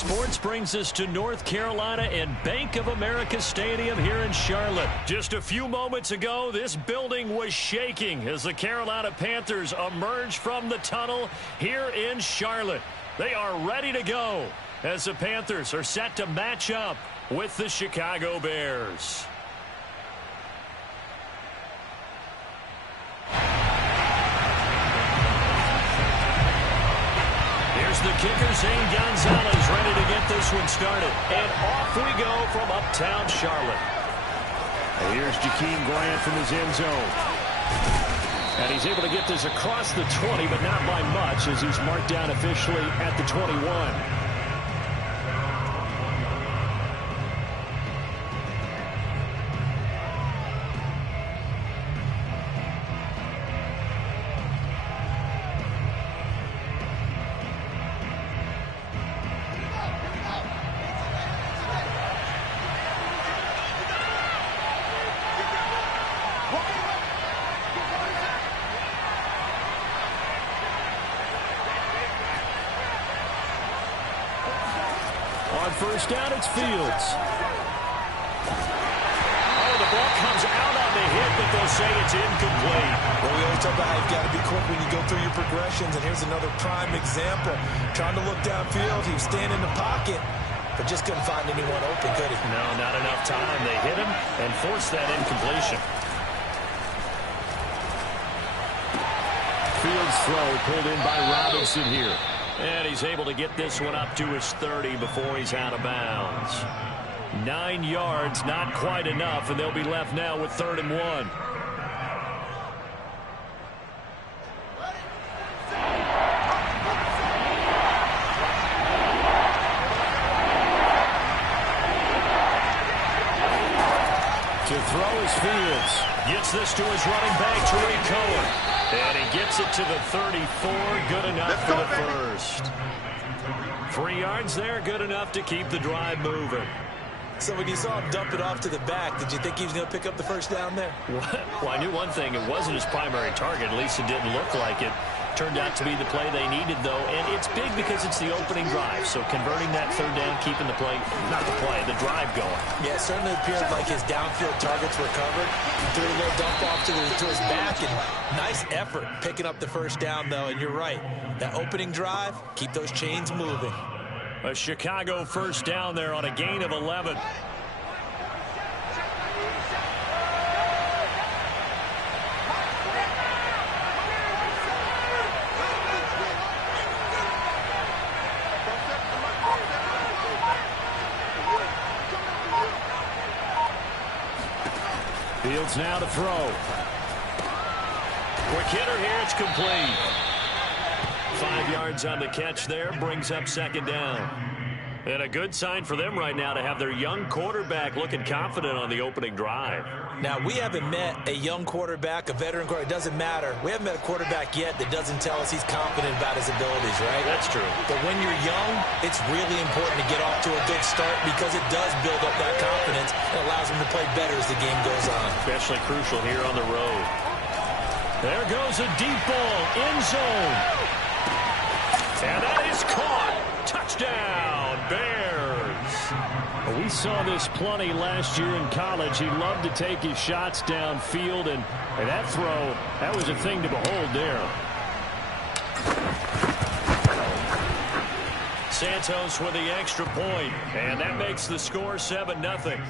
Sports brings us to North Carolina and Bank of America Stadium here in Charlotte. Just a few moments ago, this building was shaking as the Carolina Panthers emerged from the tunnel here in Charlotte. They are ready to go as the Panthers are set to match up with the Chicago Bears. The kicker, Zane Gonzalez, ready to get this one started. And off we go from uptown Charlotte. And here's Jakeem Grant from his end zone. And he's able to get this across the 20, but not by much as he's marked down officially at the 21. First down, it's Fields. Oh, the ball comes out on the hit, but they'll say it's incomplete. Well, we always talk about how you've got to be quick when you go through your progressions, and here's another prime example. Trying to look downfield, he was standing in the pocket, but just couldn't find anyone open, could he? No, not enough time. They hit him and forced that incompletion. Fields' throw pulled in by Robinson here. And he's able to get this one up to his 30 before he's out of bounds. 9 yards, not quite enough, and they'll be left now with 3rd and 1. To throw is Fields. Gets this to his running back, Tariq Cohen. And he gets it to the 34, good enough for the first. 3 yards there, good enough to keep the drive moving. So when you saw him dump it off to the back, did you think he was going to pick up the first down there? Well, I knew one thing. It wasn't his primary target. At least it didn't look like it. Turned out to be the play they needed, though, and it's big because it's the opening drive. So converting that 3rd down, keeping the play, not the play, the drive going. Yeah, it certainly appeared like his downfield targets were covered. He threw a little dump off to his back, and nice effort picking up the first down, though. And you're right, that opening drive, keep those chains moving. A Chicago first down there on a gain of 11. Fields now to throw. Quick hitter here, it's complete. 5 yards on the catch there, brings up 2nd down. And a good sign for them right now to have their young quarterback looking confident on the opening drive. Now, we haven't met a young quarterback, a veteran quarterback. It doesn't matter. We haven't met a quarterback yet that doesn't tell us he's confident about his abilities, right? That's true. But when you're young, it's really important to get off to a good start because it does build up that confidence and allows him to play better as the game goes on. Especially crucial here on the road. There goes a deep ball, end zone. And that is caught. Touchdown, Bears. We saw this plenty last year in college. He loved to take his shots downfield, and that throw, that was a thing to behold there. Santos with the extra point, and that makes the score 7-0.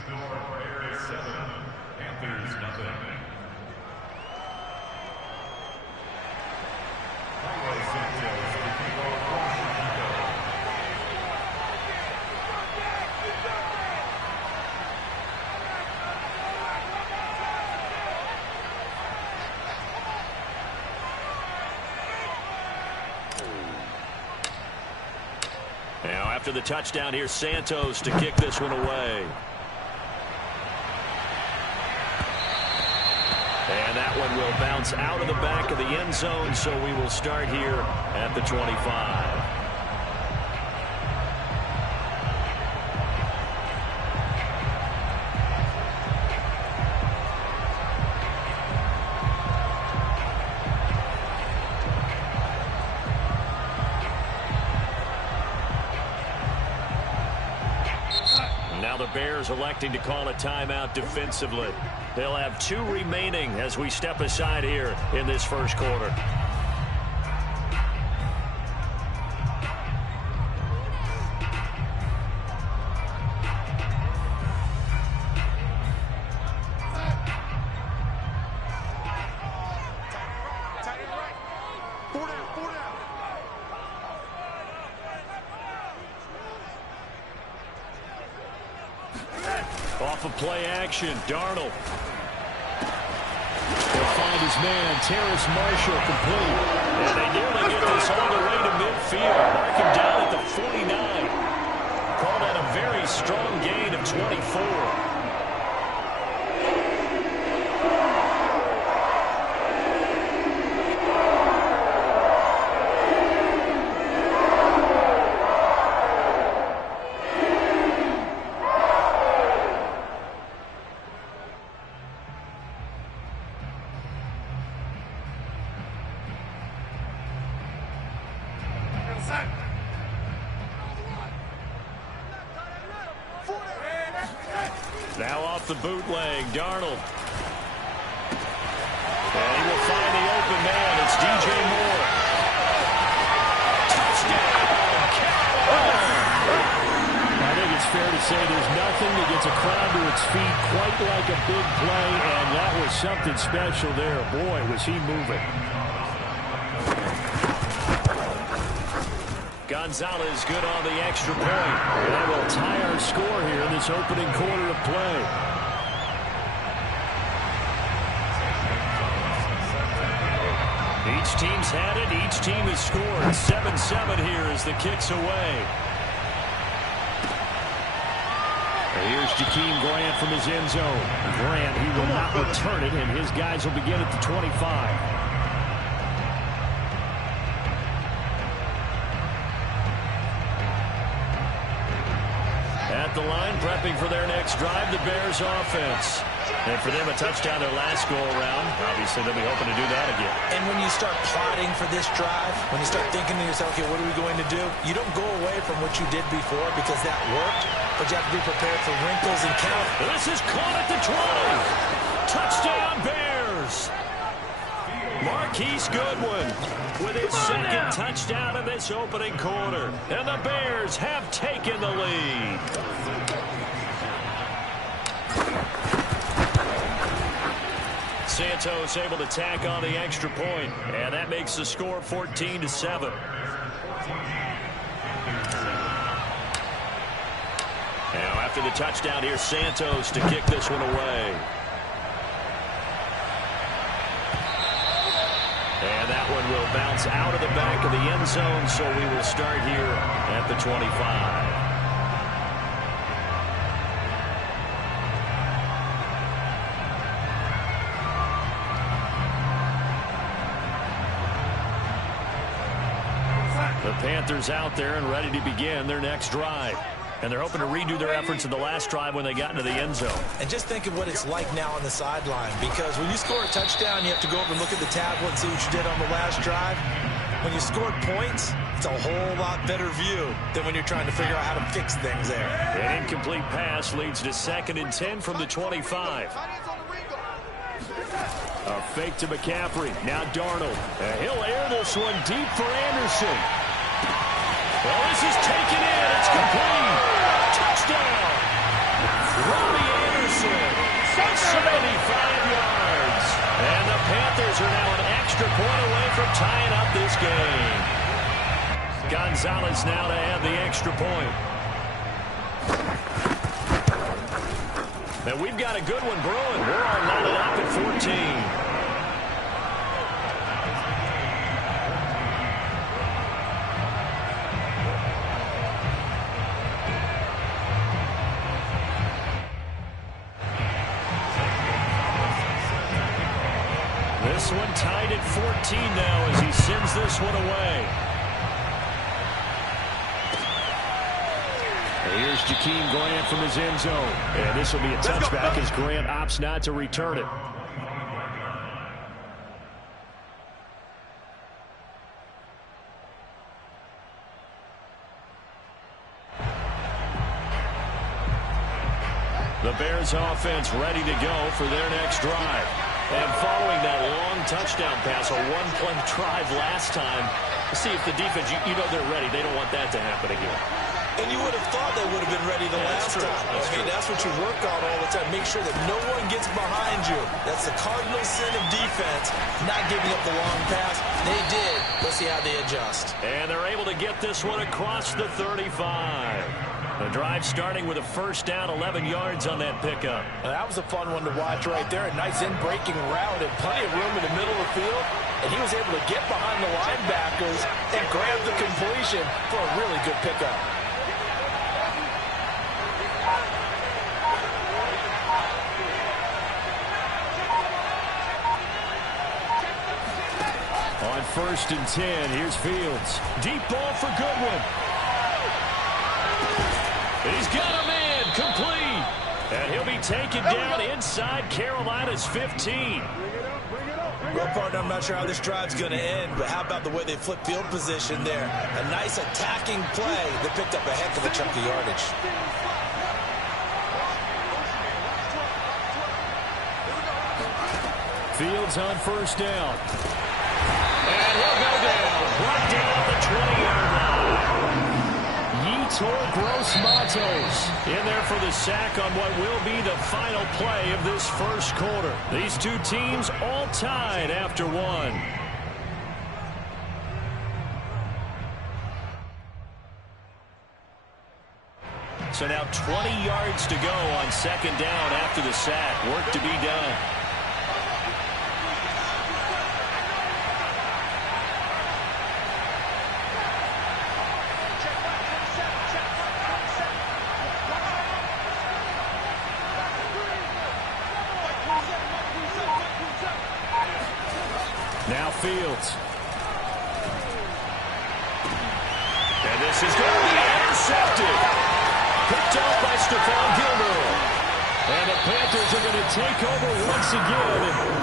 Now, after the touchdown, here's Santos to kick this one away. And that one will bounce out of the back of the end zone, so we will start here at the 25. the Bears electing to call a timeout defensively. They'll have 2 remaining as we step aside here in this first quarter. Off of play action, Darnold. He'll find his man, Terrace Marshall, complete. And they nearly get this all the way to midfield. Mark him down at the 49. Call that a very strong gain of 24. Now off the bootleg, Darnold. And he will find the open man. It's DJ Moore. Touchdown, Carolina! I think it's fair to say there's nothing that gets a crowd to its feet quite like a big play, and that was something special there. Boy, was he moving. Gonzalez good on the extra point. And that will tie our score here in this opening quarter of play. Each team's had it. Each team has scored. 7-7 here as the kick's away. Here's Jakeem Grant from his end zone. Grant, he will not return it, and his guys will begin at the 25. At the line, prepping for their next drive, the Bears offense. And for them, a touchdown their last go-around. Obviously, they'll be hoping to do that again. And when you start plotting for this drive, when you start thinking to yourself, okay, what are we going to do? You don't go away from what you did before because that worked, but you have to be prepared for wrinkles and count. This is caught at the 20. Touchdown, Bears. Marquise Goodwin with his second touchdown of this opening quarter. And the Bears have taken the lead. Santos able to tack on the extra point, and that makes the score 14-7. Now after the touchdown, here's Santos to kick this one away. And that one will bounce out of the back of the end zone, so we will start here at the 25. The Panthers out there and ready to begin their next drive. And they're hoping to redo their efforts in the last drive when they got into the end zone. And just think of what it's like now on the sideline, because when you score a touchdown, you have to go over and look at the tablet and see what you did on the last drive. When you scored points, it's a whole lot better view than when you're trying to figure out how to fix things there. An incomplete pass leads to 2nd and 10 from the 25. A fake to McCaffrey. Now Darnold. He'll air this one deep for Anderson. Well, this is taken in. It's complete. Touchdown. Robbie Anderson. 75 yards. And the Panthers are now an extra point away from tying up this game. Gonzalez now to add the extra point. And we've got a good one brewing. We're all knotted up at 14. This one tied at 14 now as he sends this one away. Here's Jakeem Grant from his end zone. And this will be a touchback as Grant opts not to return it. Bears offense ready to go for their next drive. And following that long touchdown pass, a one-play drive last time, see if the defense, you know they're ready. They don't want that to happen again. And you would have thought they would have been ready the last time. That's what you work on all the time. Make sure that no one gets behind you. That's the cardinal sin of defense, not giving up the long pass. They did. Let's see how they adjust. And they're able to get this one across the 35. The drive starting with a first down, 11 yards on that pickup. Now, that was a fun one to watch right there. A nice in-breaking route and plenty of room in the middle of the field. And he was able to get behind the linebackers and grab the completion for a really good pickup. On 1st and 10, here's Fields. Deep ball for Goodwin. He's got a man, complete. And he'll be taken down inside Carolina's 15. Well, partner, I'm not sure how this drive's going to end, but how about the way they flip field position there? A nice attacking play that picked up a heck of a chunk of yardage. Fields on 1st down. And he'll go down. Brought down at the 20-yard line. Yetur Gross-Matos in there for the sack on what will be the final play of this first quarter. These two teams all tied after one. So now 20 yards to go on 2nd down after the sack. Work to be done. Now Fields. And this is going to be intercepted. Picked off by Stephon Gilmore. And the Panthers are going to take over once again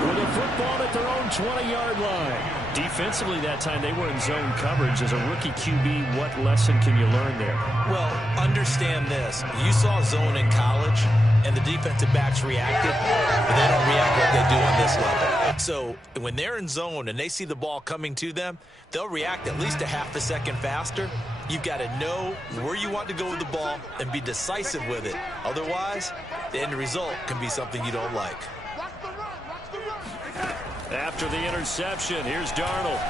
with a football at their own 20-yard line. Defensively that time, they were in zone coverage. As a rookie QB, what lesson can you learn there? Well, understand this. You saw zone in college, and the defensive backs reacted, but they don't react like they do on this level. So when they're in zone and they see the ball coming to them, they'll react at least a half a second faster. You've got to know where you want to go with the ball and be decisive with it. Otherwise, the end result can be something you don't like. After the interception, here's Darnold.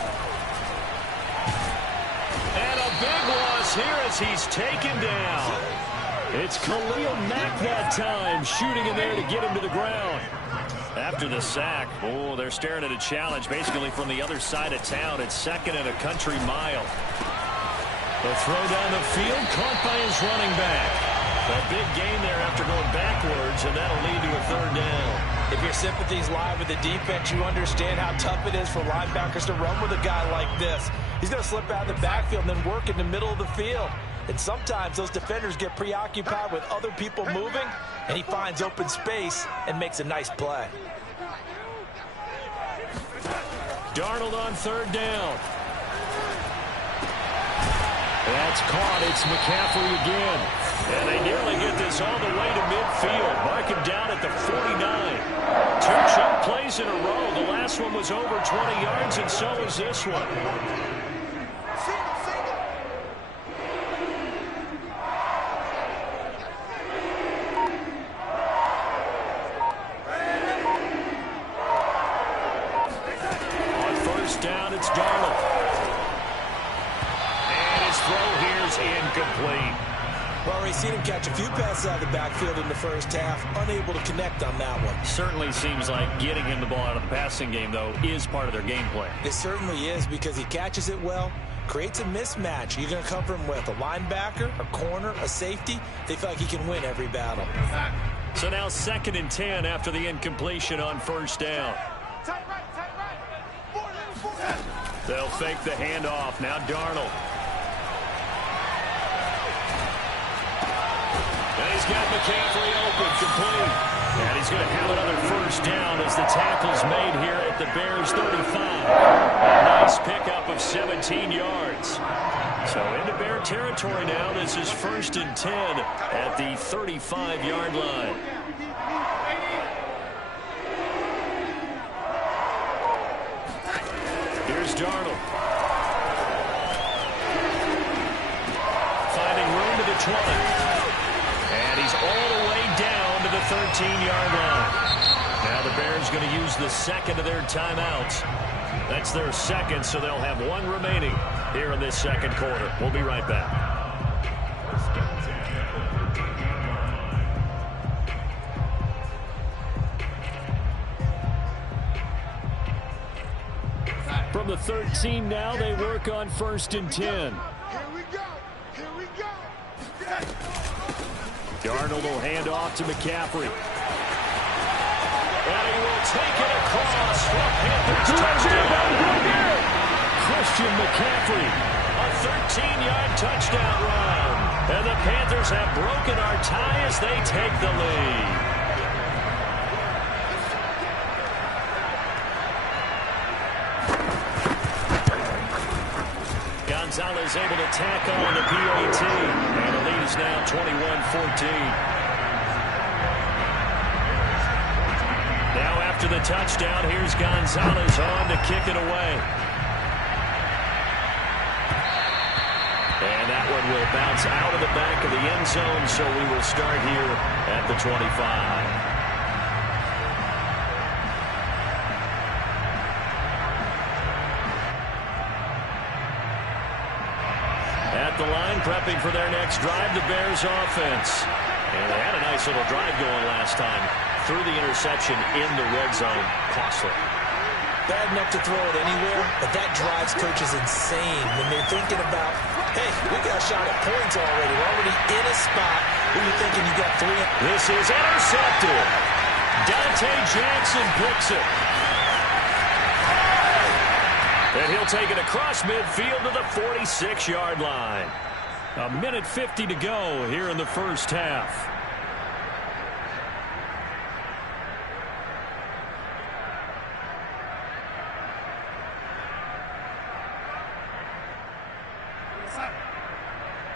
And a big loss here as he's taken down. It's Khalil Mack that time, shooting in there to get him to the ground. After the sack, oh, they're staring at a challenge basically from the other side of town. It's 2nd and a country mile. The throw down the field, caught by his running back. A big gain there after going backwards, and that'll lead to a 3rd down. If your sympathies lie with the defense, you understand how tough it is for linebackers to run with a guy like this. He's going to slip out of the backfield and then work in the middle of the field. And sometimes those defenders get preoccupied with other people moving, and he finds open space and makes a nice play. Darnold on 3rd down. That's caught. It's Mccaffrey again. And they nearly get this all the way to midfield. Mark him down at the 49. 2 chunk plays in a row. The last one was over 20 yards, and so is this one. On 1st down, it's Darnold. Incomplete. Well, we've seen him catch a few passes out of the backfield in the first half, unable to connect on that one. Certainly seems like getting him the ball out of the passing game, though, is part of their game plan. It certainly is, because he catches it well, creates a mismatch. You're going to cover him with a linebacker, a corner, a safety. They feel like he can win every battle. So now 2nd and 10 after the incompletion on 1st down. They'll fake the handoff. Now Darnold. And he's got McCaffrey open, complete. And he's going to have another 1st down as the tackle's made here at the Bears' 35. A nice pickup of 17 yards. So into Bear territory now. This is 1st and 10 at the 35-yard line. Darnold. Finding room to the 20. And he's all the way down to the 13-yard line. Now the Bears going to use the second of their timeouts. That's their second, so they'll have one remaining here in this second quarter. We'll be right back. From the 13 now, they work on 1st and 10. Here we go. Here we go. Darnold will hand off to Mccaffrey. And he will take it across for a Panthers touchdown. Christian McCaffrey. A 13-yard touchdown run. And the Panthers have broken our tie as they take the lead. Gonzalez able to tackle on the PAT. And the lead is now 21-14. Now after the touchdown, here's Gonzalez on to kick it away. And that one will bounce out of the back of the end zone, so we will start here at the 25. At the line, prepping for their next drive, the Bears offense. And they had a nice little drive going last time. Through the interception in the red zone. Costly. Bad enough to throw it anywhere, but that drives coaches insane when they're thinking about, hey, we got a shot at points already. We're already in a spot where you're thinking you got 3. This is intercepted. Dante Jackson picks it. And he'll take it across midfield to the 46-yard line. A minute 50 to go here in the first half.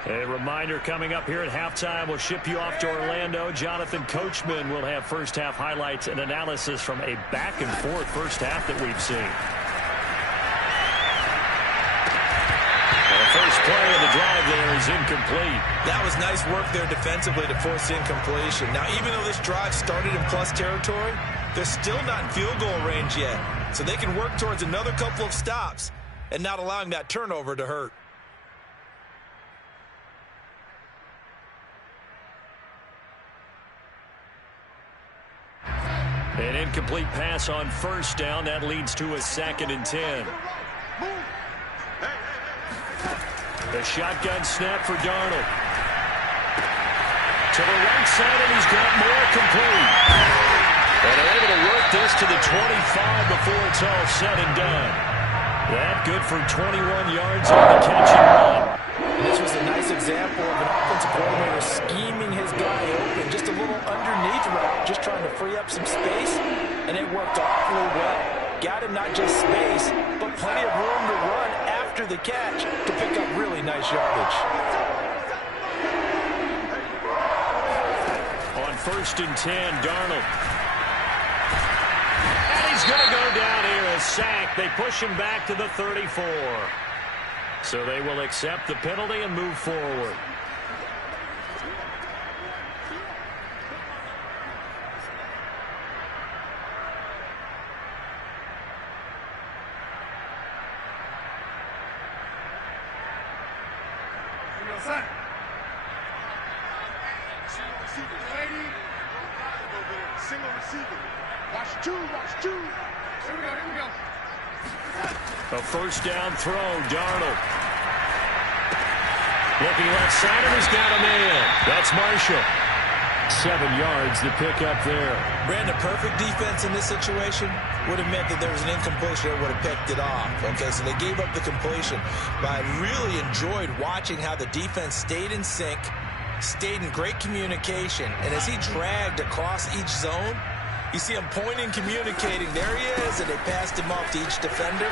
A reminder coming up here at halftime. We'll ship you off to Orlando. Jonathan Coachman will have first half highlights and analysis from a back-and-forth first half that we've seen. The first play of the drive there is incomplete. That was nice work there defensively to force incompletion. Now, even though this drive started in plus territory, they're still not in field goal range yet. So they can work towards another couple of stops and not allowing that turnover to hurt. An incomplete pass on first down. That leads to a 2nd and 10. The shotgun snap for Darnold. To the right side, and he's got more complete. And they're able to work this to the 25 before it's all said and done. That good for 21 yards on the catch and run. And this was a nice example of an offensive coordinator scheming his guy open. Just a little underneath route, just trying to free up some space. And it worked awfully well. Got him not just space, but plenty of room to run after the catch to pick up really nice yardage. On 1st and 10, Darnold. And he's going to go down here, a sack. They push him back to the 34. So they will accept the penalty and move forward. Single receiver. Watch two. Here we go. A first down throw, Darnold. Looking left side, and he's got him in. That's Marshall. 7 yards to pick up there. Brandon, perfect defense in this situation would have meant that there was an incompletion. They would have picked it off. Okay, so they gave up the completion. But I really enjoyed watching how the defense stayed in sync, stayed in great communication. And as he dragged across each zone, you see him pointing, communicating. There he is, and they passed him off to each defender.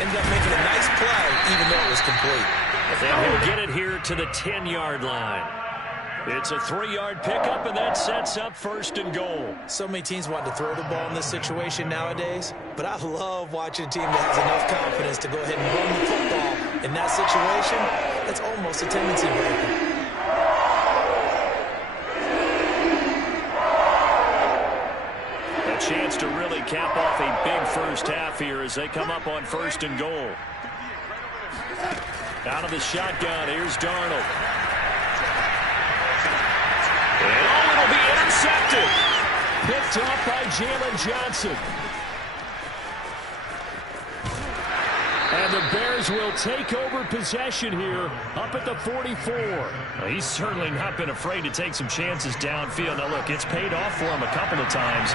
Ended up making a nice play, even though it was complete. And he'll get it here to the 10-yard line. It's a 3-yard pickup, and that sets up 1st and goal. So many teams want to throw the ball in this situation nowadays, but I love watching a team that has enough confidence to go ahead and run the football in that situation. That's almost a tendency breaker. A chance to really cap off a big first half here as they come up on 1st and goal. Out of the shotgun, here's Darnold. And it'll be intercepted. Picked off by Jalen Johnson. And the Bears will take over possession here up at the 44. Well, he's certainly not been afraid to take some chances downfield. Now, look, it's paid off for him a couple of times.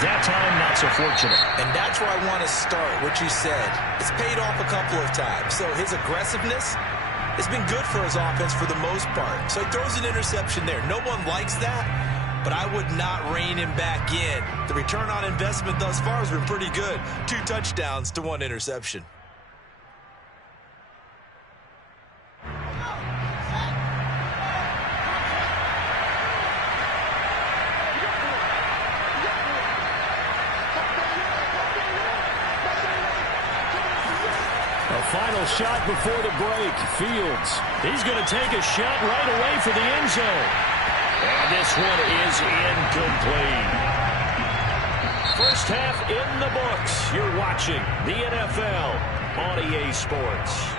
That time, not so fortunate. And that's where I want to start, what you said. It's paid off a couple of times. So his aggressiveness has been good for his offense for the most part. So he throws an interception there. No one likes that, but I would not rein him back in. The return on investment thus far has been pretty good. 2 touchdowns to 1 interception. Final shot before the break. Fields. He's going to take a shot right away for the end zone. And this one is incomplete. First half in the books. You're watching the NFL on EA Sports.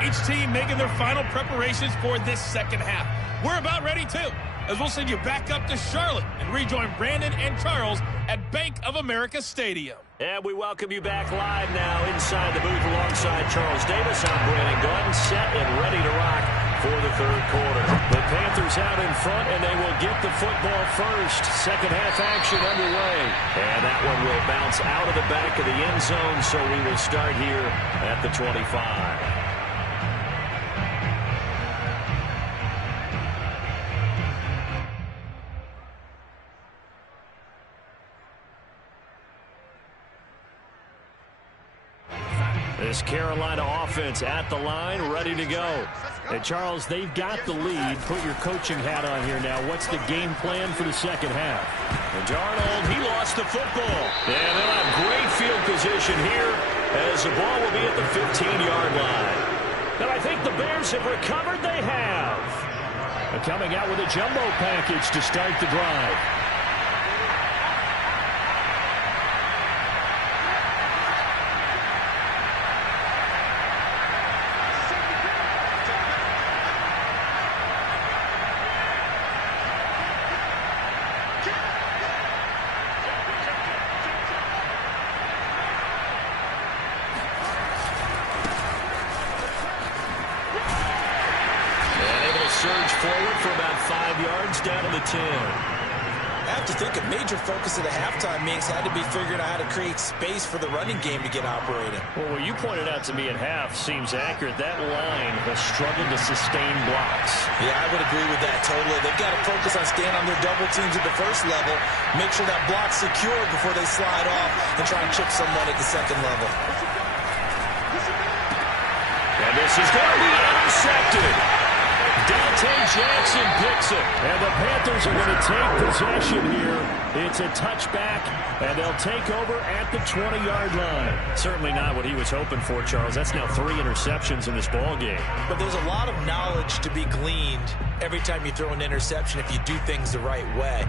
Each team making their final preparations for this second half. We're about ready, too, as we'll send you back up to Charlotte and rejoin Brandon and Charles at Bank of America Stadium. And we welcome you back live now inside the booth alongside Charles Davis. I'm Brandon Glenn, set and ready to rock for the 3rd quarter. The Panthers out in front, and they will get the football first. Second half action underway. And that one will bounce out of the back of the end zone, so we will start here at the 25. This Carolina offense at the line, ready to go. Hey, Charles, they've got the lead. Put your coaching hat on here now. What's the game plan for the second half? And Darnold, he lost the football. And they'll have great field position here as the ball will be at the 15-yard line. And I think the Bears have recovered. They have. And coming out with a jumbo package to start the drive. Surge forward for about 5 yards down to the 10. I have to think a major focus of the halftime meetings had to be figuring out how to create space for the running game to get operating. Well, what you pointed out to me at half seems accurate. That line has struggled to sustain blocks. Yeah, I would agree with that totally. They've got to focus on staying on their double teams at the first level, make sure that block's secure before they slide off and try and chip someone at the second level. And this is going to be intercepted. Dante Jackson picks it. And the Panthers are going to take possession here. It's a touchback, and they'll take over at the 20-yard line. Certainly not what he was hoping for, Charles. That's now 3 interceptions in this ball game. But there's a lot of knowledge to be gleaned every time you throw an interception if you do things the right way.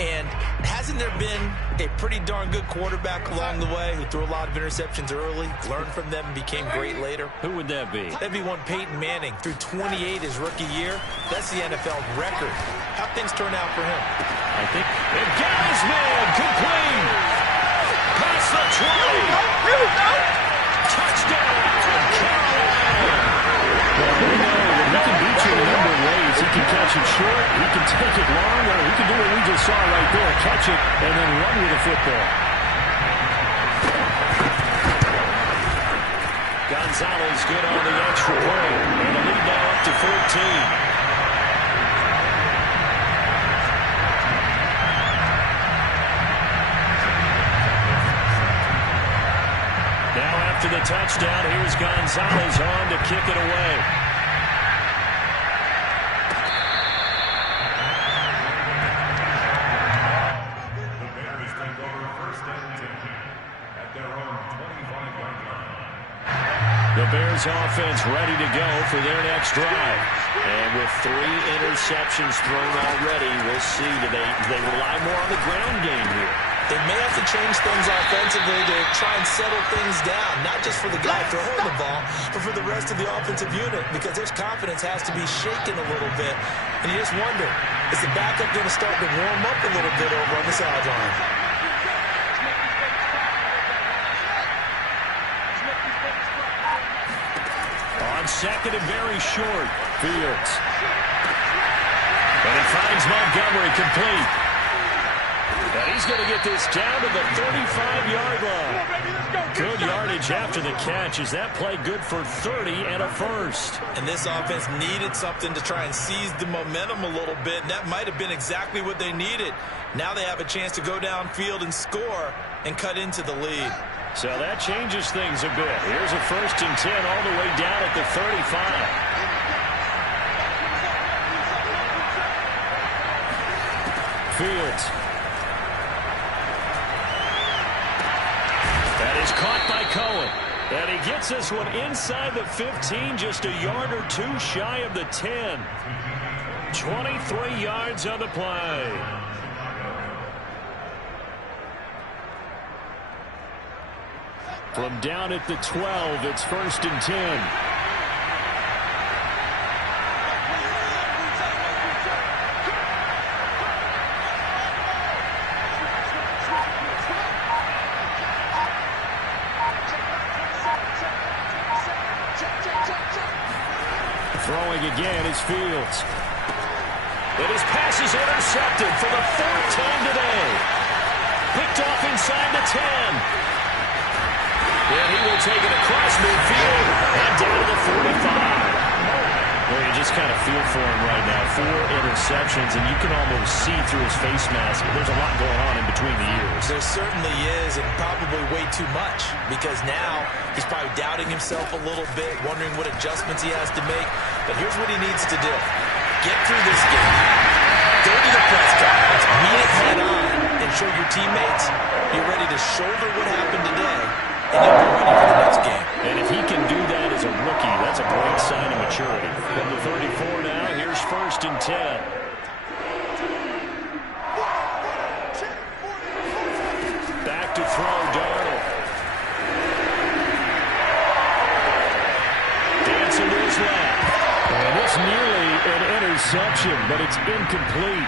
And hasn't there been a pretty darn good quarterback along the way who threw a lot of interceptions early, learned from them, and became great later? Who would that be? That'd be one Peyton Manning. Threw 28 his rookie year. That's the NFL record. How'd things turn out for him? I think it got his man complete. Past the 20. Touchdown, Carolina. Well, we know that he can beat you in a number of ways. He can catch it short, he can take it long, or he can do what we just saw right there, catch it and then run with the football. Gonzalez good on the extra point. And a lead now up to 14. After the touchdown, here's Gonzalez on to kick it away. The Bears offense ready to go for their next drive. And with 3 interceptions thrown already, we'll see. Do they rely more on the ground game here? They may have to change things offensively to try and settle things down, not just for the guy throwing the ball, but for the rest of the offensive unit, because their confidence has to be shaken a little bit. And you just wonder, is the backup going to start to warm up a little bit over on the sideline? On second and very short, Fields. And he finds Montgomery complete. And he's going to get this down to the 35-yard line. Good yardage after the catch. Is that play good for 30 and a first? And this offense needed something to try and seize the momentum a little bit, and that might have been exactly what they needed. Now they have a chance to go downfield and score and cut into the lead. So that changes things a bit. Here's a 1st and 10 all the way down at the 35. Fields. That is caught by Cohen. And he gets this one inside the 15, just a yard or 2 shy of the 10. 23 yards on the play. From down at the 12, it's 1st and 10. Throwing again is Fields. And his pass is intercepted for the 4th time today. Picked off inside the 10. And he will take it across midfield and down to the 45. Well, you just kind of feel for him right now. 4 interceptions, and you can almost see through his face mask. There's a lot going on in between the ears. There certainly is, and probably way too much, because now he's probably doubting himself a little bit, wondering what adjustments he has to make. But here's what he needs to do. Get through this game. Go to the press conference. Meet it head on and show your teammates you're ready to shoulder what happened today, and you'll be ready for the next game. And if he can do that as a rookie, that's a great sign of maturity. From the 34 now, here's 1st and 10. Back to throw, Darnold. Dancing to his left. And it's nearly an interception, but it's incomplete.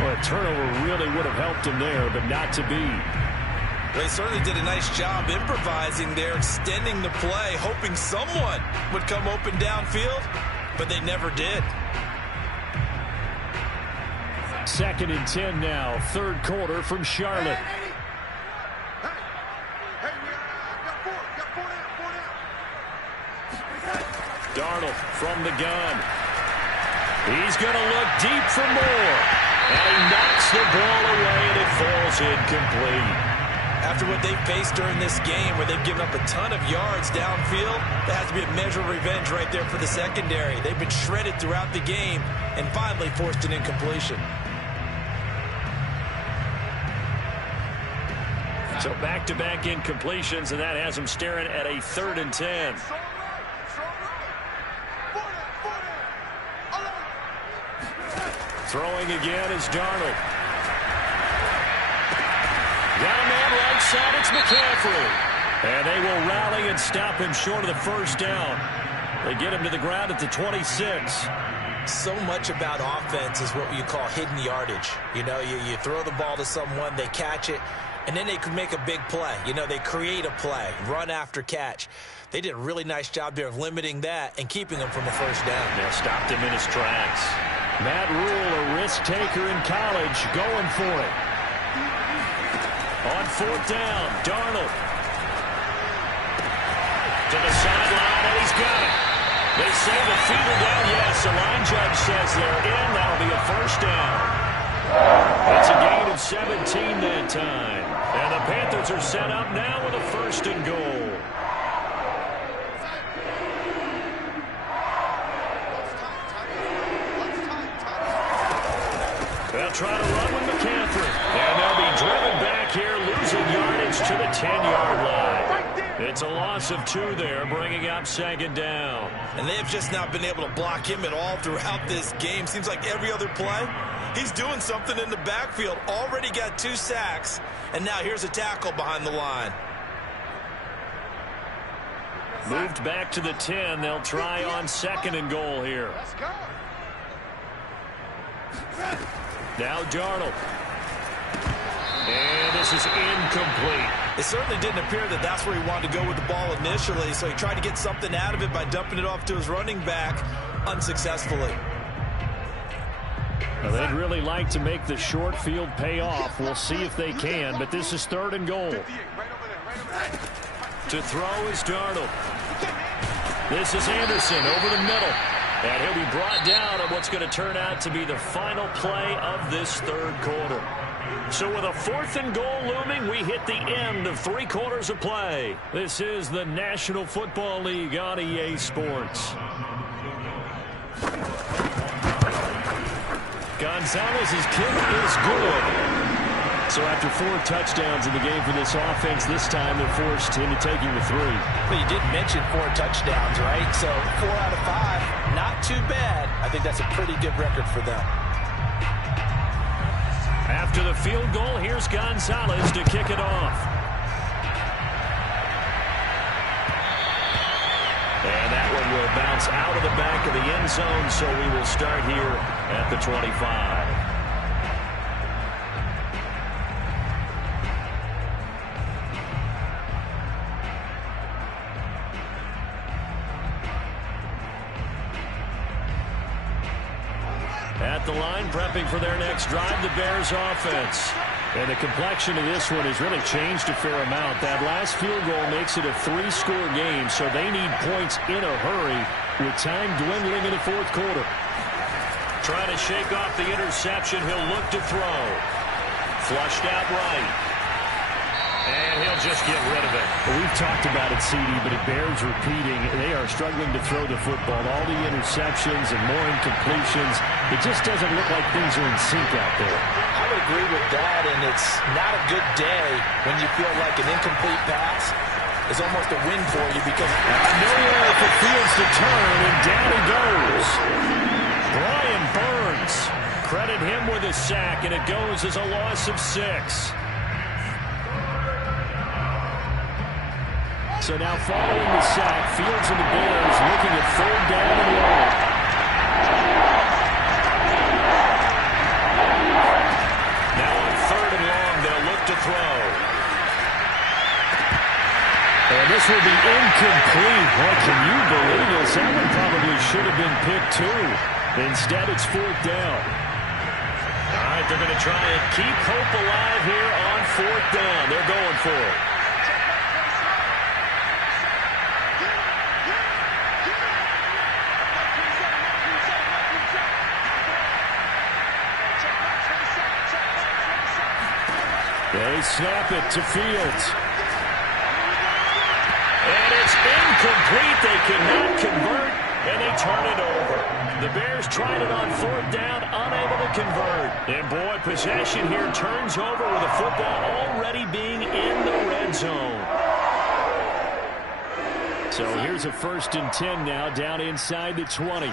Well, a turnover really would have helped him there, but not to be. They certainly did a nice job improvising there, extending the play, hoping someone would come open downfield, but they never did. 2nd and 10 now, 3rd quarter from Charlotte. Darnold from the gun. He's going to look deep for more. And he knocks the ball away, and it falls incomplete. After what they faced during this game, where they've given up a ton of yards downfield, there has to be a measure of revenge right there for the secondary. They've been shredded throughout the game and finally forced an incompletion. So back-to-back incompletions, and that has them staring at a 3rd and 10. Throwing again is Darnold. Got a man right side, it's Mccaffrey. And they will rally and stop him short of the 1st down. They get him to the ground at the 26. So much about offense is what you call hidden yardage. You know, you throw the ball to someone, they catch it, and then they can make a big play. You know, they create a play, run after catch. They did a really nice job there of limiting that and keeping him from a 1st down. Yeah, stopped him in his tracks. Matt Rule, a risk taker in college, going for it. On 4th down, Darnold. To the sideline, and he's got it. They say the feet are down. Yes, the line judge says they're in. That'll be a 1st down. It's a gain of 17 that time. And the Panthers are set up now with a 1st and goal. They'll try to run with Mccaffrey. And they'll be driven back here, losing yards to the 10-yard line. It's a loss of 2 there, bringing up 2nd down. And they've just not been able to block him at all throughout this game. Seems like every other play, he's doing something in the backfield. Already got 2 sacks, and now here's a tackle behind the line. Moved back to the 10. They'll try on 2nd and goal here. Let's go. Now Darnold. And this is incomplete. It certainly didn't appear that that's where he wanted to go with the ball initially, so he tried to get something out of it by dumping it off to his running back unsuccessfully. Well, they'd really like to make the short field pay off. We'll see if they can, but this is 3rd and goal. To throw is Darnold. This is Anderson over the middle. And he'll be brought down on what's going to turn out to be the final play of this 3rd quarter. So with a 4th and goal looming, we hit the end of 3 quarters of play. This is the National Football League on EA Sports. Gonzalez's kick is good. So after 4 touchdowns in the game for this offense, this time they're forced into taking the 3. But you did mention 4 touchdowns, right? So 4 out of 5, not too bad. I think that's a pretty good record for them. After the field goal, here's Gonzalez to kick it off. And that one will bounce out of the back of the end zone, so we will start here at the 25. At the line, prepping for their next drive, the Bears offense. And the complexion of this one has really changed a fair amount. That last field goal makes it a 3-score game, so they need points in a hurry with time dwindling in the 4th quarter. Trying to shake off the interception, he'll look to throw. Flushed out right. And he'll just get rid of it. Well, we've talked about it, CD, but it bears repeating. They are struggling to throw the football. All the interceptions and more incompletions. It just doesn't look like things are in sync out there. I would agree with that, and it's not a good day when you feel like an incomplete pass is almost a win for you because nowhere for Fields to turn, and down he goes. Brian Burns. Credit him with a sack, and it goes as a loss of 6. So now following the sack, Fields and the Bears looking at 3rd down and long. Now on 3rd and long, they'll look to throw. And this will be incomplete. What can you believe this? That one probably should have been picked too. Instead, it's 4th down. All right, they're going to try and keep hope alive here on 4th down. They're going for it. They snap it to Fields. And it's incomplete. They cannot convert, and they turn it over. The Bears tried it on 4th down, unable to convert. And boy, possession here turns over with the football already being in the red zone. So here's a 1st and 10 now, down inside the 20.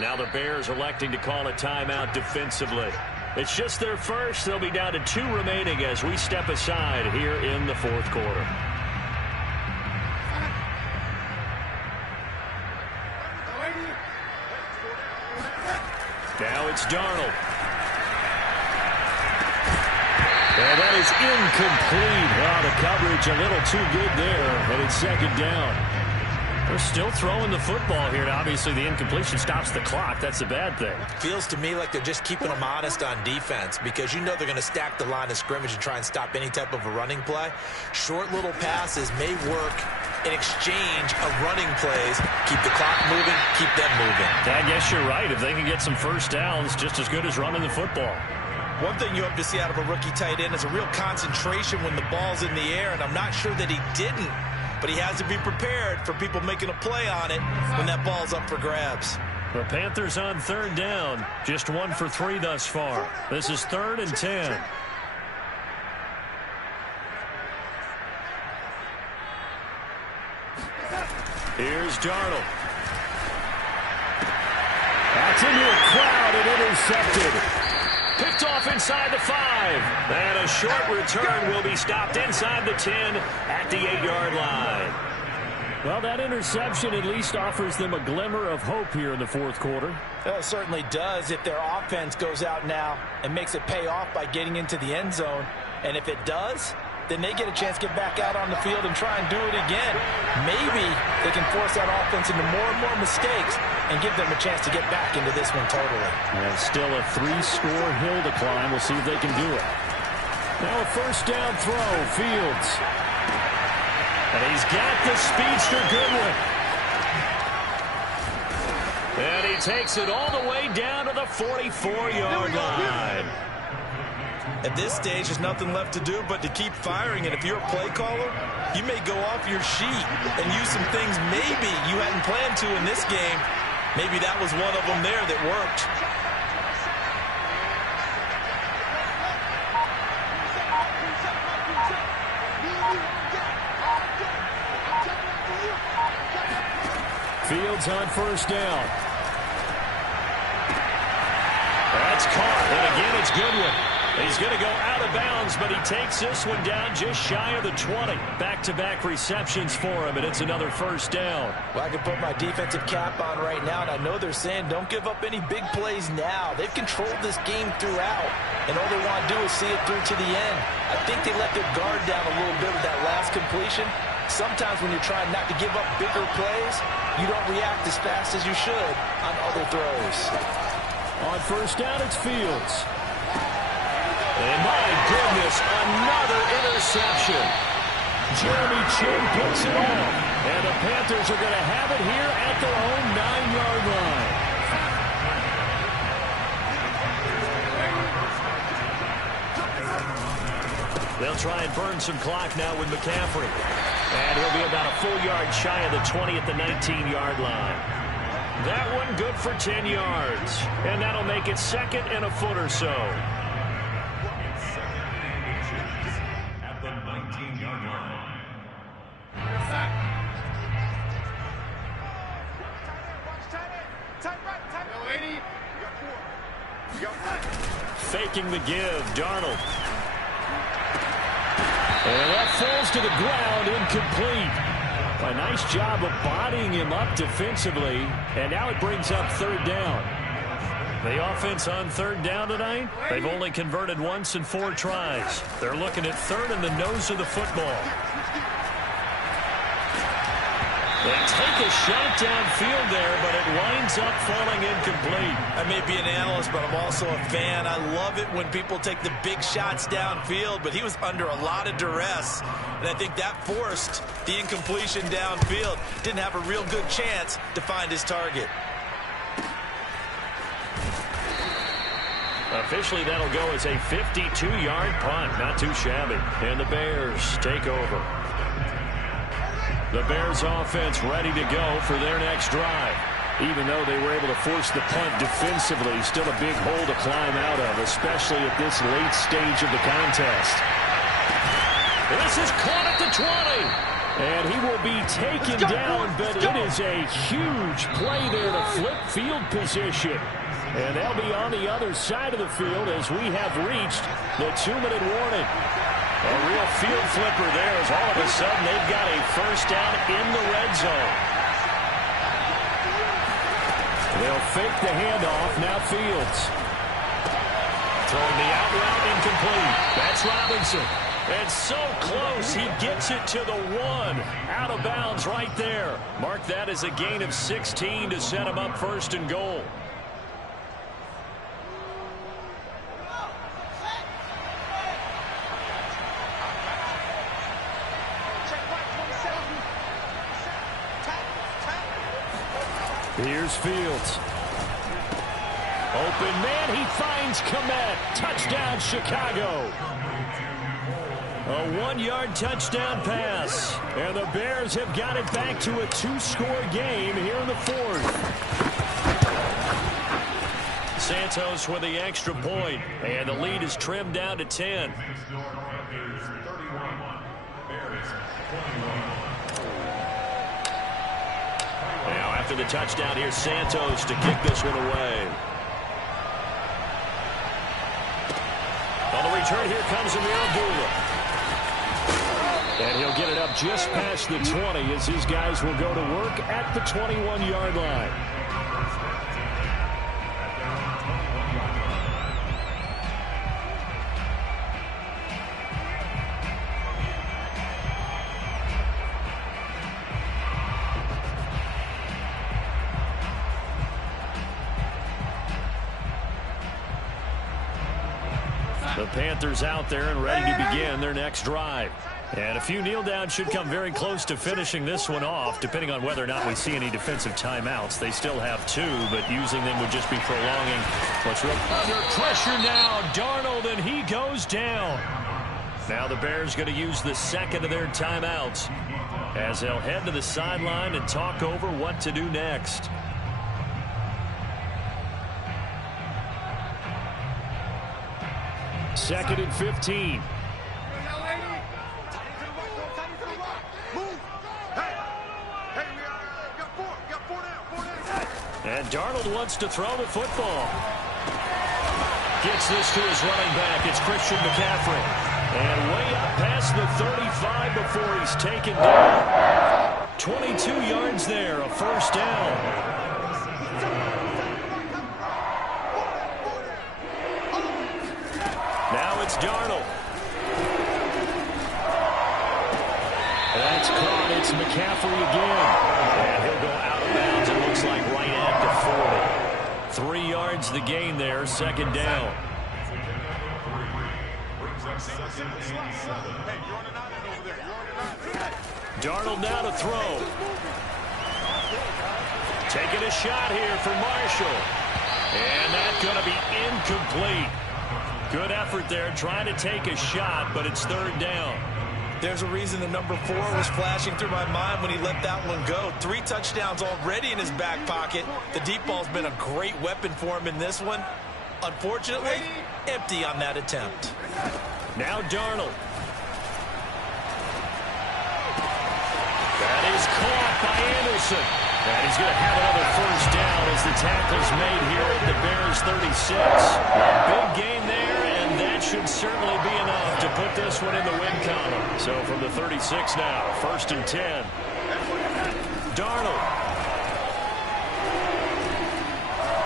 Now the Bears electing to call a timeout defensively. It's just their first. They'll be down to 2 remaining as we step aside here in the 4th quarter. Now it's Darnold. And that is incomplete. Wow, the coverage a little too good there, and it's 2nd down. They're still throwing the football here. Obviously, the incompletion stops the clock. That's a bad thing. Feels to me like they're just keeping them honest on defense because you know they're going to stack the line of scrimmage and try and stop any type of a running play. Short little passes may work in exchange of running plays. Keep the clock moving, keep them moving. I guess you're right. If they can get some first downs, just as good as running the football. One thing you hope to see out of a rookie tight end is a real concentration when the ball's in the air, and I'm not sure that he didn't. But he has to be prepared for people making a play on it when that ball's up for grabs. The Panthers on 3rd down. Just 1 for 3 thus far. This is 3rd and 10. Here's Darnold. That's into a crowd and intercepted. Picked off inside the 5. And a short return will be stopped inside the 10 at the 8-yard line. Well, that interception at least offers them a glimmer of hope here in the fourth quarter. Well, it certainly does if their offense goes out now and makes it pay off by getting into the end zone. And if it does, then they get a chance to get back out on the field and try and do it again. Maybe they can force that offense into more and more mistakes and give them a chance to get back into this one totally. And still a 3-score hill to climb. We'll see if they can do it. Now a first down throw, Fields. And he's got the speedster Goodwin. And he takes it all the way down to the 44-yard line. At this stage, there's nothing left to do but to keep firing. And if you're a play caller, you may go off your sheet and use some things maybe you hadn't planned to in this game. Maybe that was one of them there that worked. Fields on first down. That's caught. And again, it's Goodwin. He's going to go out of bounds, but he takes this one down just shy of the 20. Back-to-back receptions for him, and it's another first down. Well, I can put my defensive cap on right now, and I know they're saying don't give up any big plays now. They've controlled this game throughout, and all they want to do is see it through to the end. I think they let their guard down a little bit with that last completion. Sometimes when you're trying not to give up bigger plays, you don't react as fast as you should on other throws. On first down, it's Fields. And my goodness, another interception. Jeremy Chin picks it off. And the Panthers are going to have it here at their own 9-yard line. They'll try and burn some clock now with McCaffrey. And he'll be about a full yard shy of the 20 at the 19-yard line. That one good for 10 yards. And that'll make it second and a foot or so. At the 19-yard line. Faking the give, Darnold. And that falls to the ground, incomplete. A nice job of bodying him up defensively, and now it brings up third down. The offense on third down tonight, they've only converted once in 4 tries. They're looking at third in the nose of the football. They take a shot downfield there, but it winds up falling incomplete. I may be an analyst, but I'm also a fan. I love it when people take the big shots downfield, but he was under a lot of duress, and I think that forced the incompletion downfield. Didn't have a real good chance to find his target. Officially, that'll go as a 52-yard punt. Not too shabby. And the Bears take over. The Bears offense ready to go for their next drive. Even though they were able to force the punt defensively, still a big hole to climb out of, especially at this late stage of the contest. This is caught at the 20. And he will be taken down, but it is a huge play there to flip field position. And they'll be on the other side of the field as we have reached the 2-minute warning. A real field flipper there as all of a sudden they've got a first down in the red zone. They'll fake the handoff. Now Fields. Throwing the out route incomplete. That's Robinson. And so close, he gets it to the 1. Out of bounds right there. Mark that as a gain of 16 to set him up first and goal. Here's Fields. Open man, he finds Kmet. Touchdown, Chicago. A 1-yard touchdown pass. And the Bears have got it back to a 2-score game here in the fourth. Santos with the extra point, and the lead is trimmed down to 10. Now after the touchdown, here's Santos to kick this one away. On the return, here comes Amir Abdullah. And he'll get it up just past the 20 as his guys will go to work at the 21-yard line. The Panthers out there and ready to begin their next drive. And a few kneel downs should come very close to finishing this one off, depending on whether or not we see any defensive timeouts. They still have 2, but using them would just be prolonging what's real. Under pressure now, Darnold, and he goes down. Now the Bears going to use the second of their timeouts as they'll head to the sideline and talk over what to do next. Second and 15. And Darnold wants to throw the football. Gets this to his running back. It's Christian McCaffrey. And way up past the 35 before he's taken down. 22 yards there, a first down. Now it's Darnold. That's caught. It's McCaffrey again. And he'll go out of bounds, it looks like, right at the 40. 3 yards the gain there, second down. Darnold now to throw. Taking a shot here for Marshall. And that's going to be incomplete. Good effort there, trying to take a shot, but it's third down. There's a reason the number 4 was flashing through my mind when he let that one go. 3 touchdowns already in his back pocket. The deep ball's been a great weapon for him in this one. Unfortunately, empty on that attempt. Now Darnold. That is caught by Anderson. And he's going to have another first down as the tackle's made here at the Bears 36. A big gain there, and that should certainly be enough to put this one in the win column. So from the 36 now, first and 10. Darnold.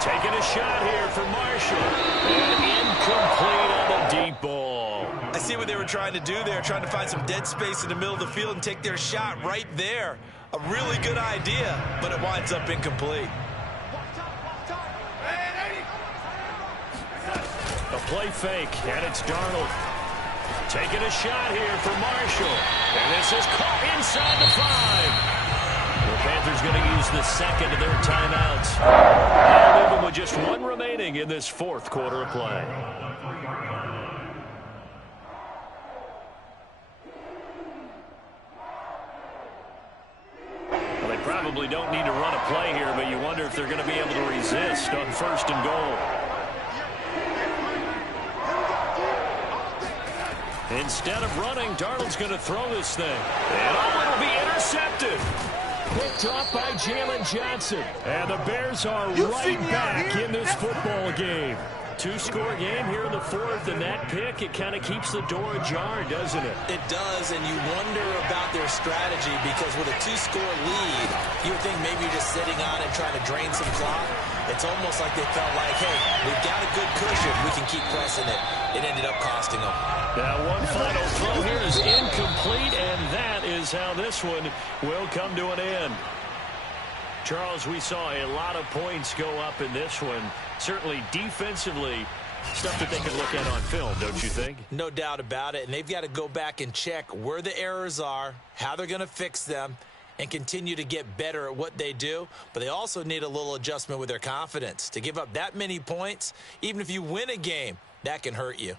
Taking a shot here for Marshall. And incomplete on the deep ball. I see what they were trying to do there, trying to find some dead space in the middle of the field and take their shot right there. A really good idea, but it winds up incomplete. A play fake, and it's Darnold. Taking a shot here for Marshall. And this is caught inside the 5. The Panthers going to use the second of their timeouts. Now leaving with just 1 remaining in this fourth quarter of play. Well, they probably don't need to run a play here, but you wonder if they're going to be able to resist on first and goal. Instead of running, Darnold's going to throw this thing. And it'll be intercepted. Picked off by Jalen Johnson. And the Bears are right back in this football game. 2-score game here in the fourth, and that pick, it kind of keeps the door ajar, doesn't it? It does, and you wonder about their strategy because with a 2-score lead, you would think maybe you're just sitting on it trying to drain some clock. It's almost like they felt like, hey, we've got a good cushion. We can keep pressing it. It ended up costing them. Now one final throw here is incomplete, and that is how this one will come to an end. Charles, we saw a lot of points go up in this one. Certainly defensively, stuff that they could look at on film, don't you think? No doubt about it, and they've got to go back and check where the errors are, how they're going to fix them, and continue to get better at what they do. But they also need a little adjustment with their confidence. To give up that many points, even if you win a game, that can hurt you.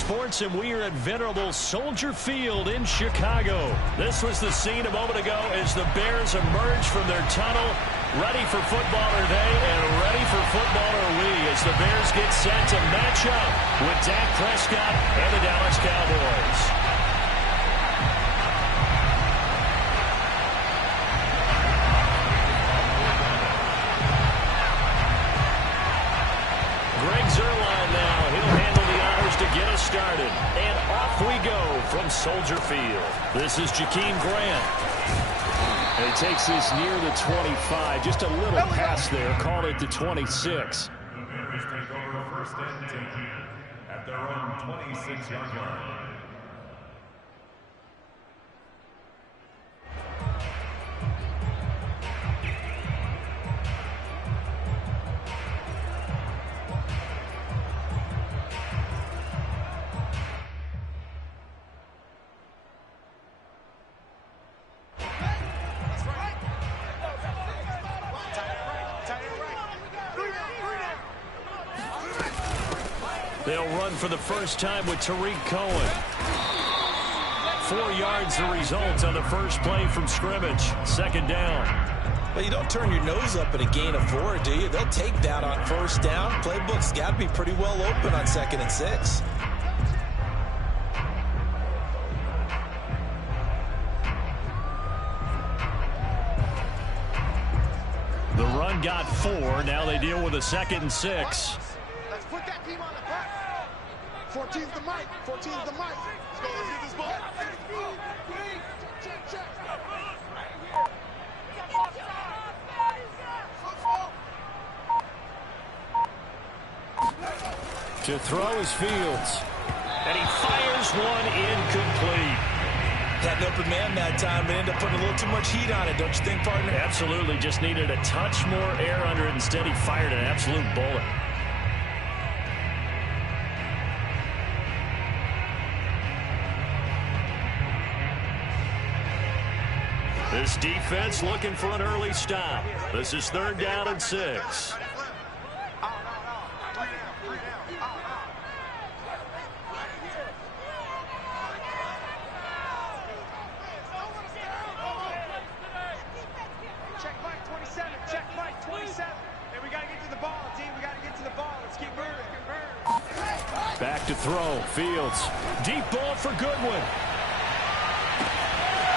Sports, and we are at venerable Soldier Field in Chicago. This was the scene a moment ago as the Bears emerge from their tunnel. Ready for football are they, and ready for football are we, as the Bears get set to match up with Dak Prescott and the Dallas Cowboys. Greg Zuerlein now. He'll handle the honors to get us started. And off we go from Soldier Field. This is Jakeem Grant. And he takes this near the 25. Just a little pass there. Called it the 26. The Bears take over first and 10 at their own 26-yard line. They'll run for the first time with Tariq Cohen. 4 yards the result on the first play from scrimmage. Second down. Well, you don't turn your nose up at a gain of 4, do you? They'll take that on first down. Playbook's got to be pretty well open on 2nd and 6. The run got 4. Now they deal with a 2nd and 6. Let's put that team on the back. 14's the mic. 14's the mic. Let's go. Let's get this ball. Check. To throw is Fields. And he fires one incomplete. Had an open man that time, but ended up putting a little too much heat on it, don't you think, partner? Absolutely. Just needed a touch more air under it. Instead, he fired an absolute bullet. This defense looking for an early stop. This is 3rd down and 6. Back to throw. Fields. Deep ball for Goodwin.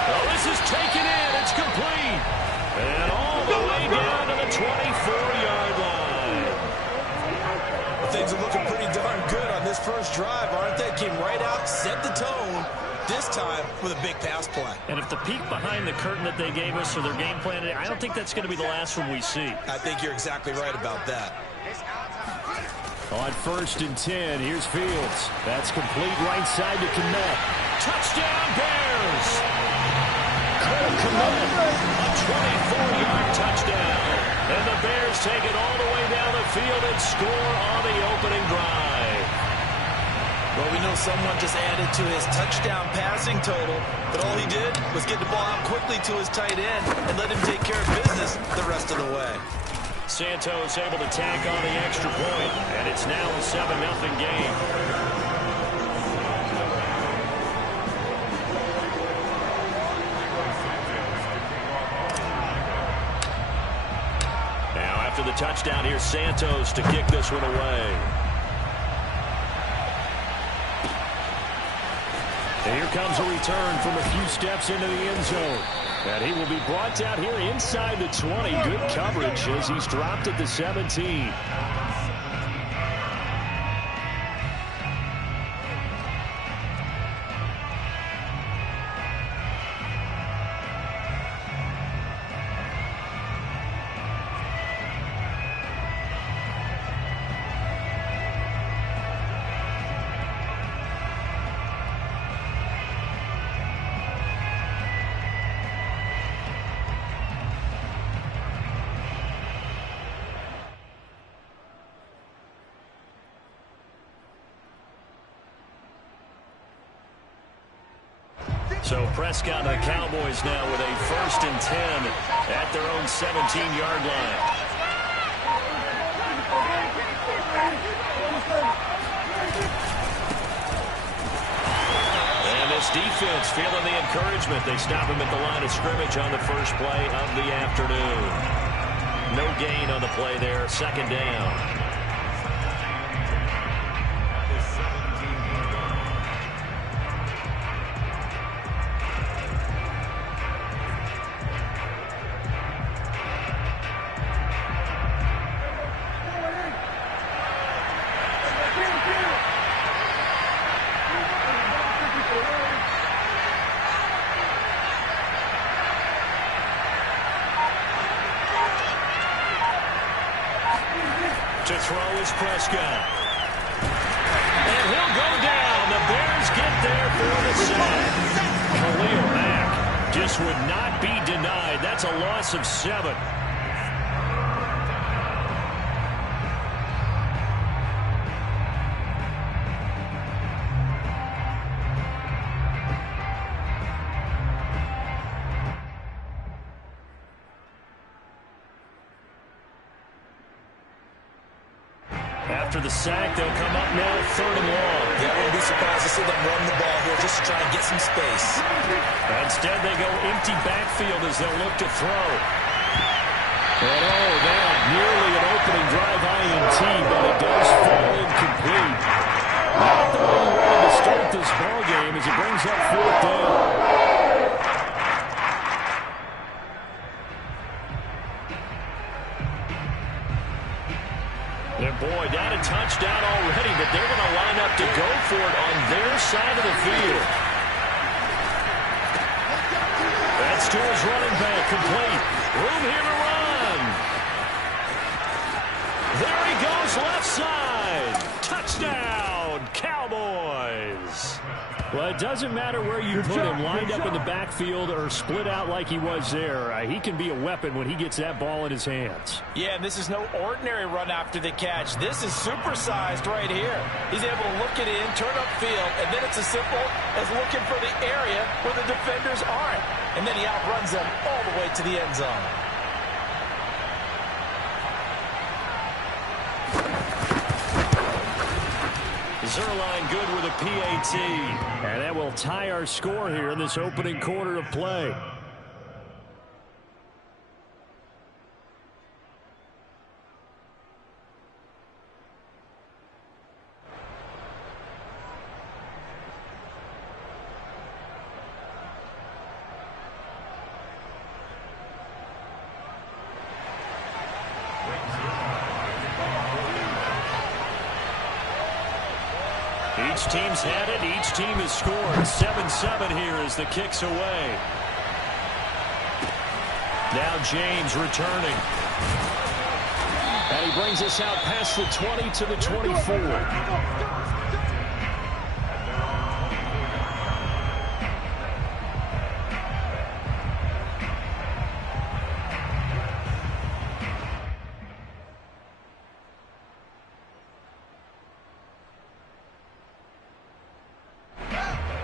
Oh, this is taken in. It's complete. And all the way down to the 24-yard line. Well, things are looking pretty darn good on this first drive, aren't they? Came right out, set the tone, this time with a big pass play. And if the peek behind the curtain that they gave us or their game plan, I don't think that's going to be the last one we see. I think you're exactly right about that. On 1st and 10, here's Fields. That's complete right side to Kmet. Touchdown, Bears! Cole Kmet, a 24-yard touchdown. And the Bears take it all the way down the field and score on the opening drive. Well, we know someone just added to his touchdown passing total, but all he did was get the ball out quickly to his tight end and let him take care of business the rest of the way. Santos able to tack on the extra point, and it's now a 7-0 game. Now after the touchdown, here's Santos to kick this one away. And here comes a return from a few steps into the end zone. And he will be brought down here inside the 20. Good coverage as he's dropped at the 17. So Prescott and the Cowboys now with a 1st and 10 at their own 17-yard line. This defense feeling the encouragement. They stop him at the line of scrimmage on the first play of the afternoon. No gain on the play there. Second down. To throw is Prescott. And he'll go down. The Bears get there for the sack. Khalil Mack just would not be denied. That's a loss of 7. After the sack, they'll come up now 3rd and long. Yeah, I wouldn't be surprised to see them run the ball here just to try and get some space. Instead, they go empty backfield as they'll look to throw. And that nearly an opening drive INT, but it does fall incomplete. Not the way you wanted to start this ball game as it brings up 4th down. And boy, not a touchdown already, but they're going to line up to go for it on their side of the field. That's to his running back, complete. Room here to run. There he goes, left side. Touchdown, Cowboys. Well, it doesn't matter where you put him, lined up in the backfield or split out like he was there. He can be a weapon when he gets that ball in his hands. Yeah, and this is no ordinary run after the catch. This is supersized right here. He's able to look it in, turn upfield, and then it's as simple as looking for the area where the defenders aren't. And then he outruns them all the way to the end zone. Zerline good with a PAT. And that will tie our score here in this opening quarter of play. Each team's had it. Each team has scored. 7-7 here as the kick's away. Now James returning. And he brings us out past the 20 to the 24.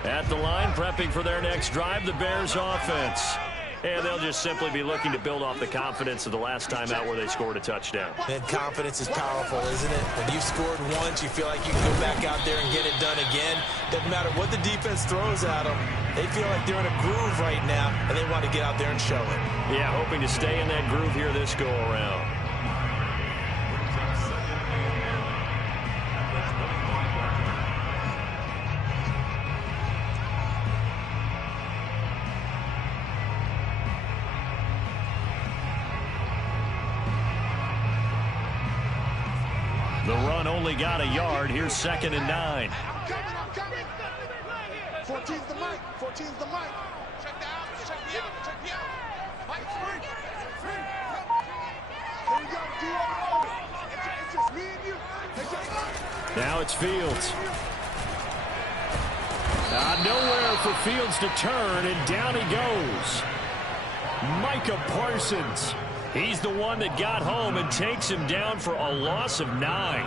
At the line, prepping for their next drive, the Bears offense. And they'll just simply be looking to build off the confidence of the last time out where they scored a touchdown. And confidence is powerful, isn't it? When you've scored once, you feel like you can go back out there and get it done again. Doesn't matter what the defense throws at them. They feel like they're in a groove right now, and they want to get out there and show it. Yeah, hoping to stay in that groove here this go-around. The run only got a yard. Here's 2nd and 9. I'm coming. 14's the mic. 14's the mic. Check the out. Check me out. Check me out. Mike, free. Here we go. D-O-O. It's just me and you. Now it's Fields. Nowhere for Fields to turn, and down he goes. Micah Parsons. He's the one that got home and takes him down for a loss of 9.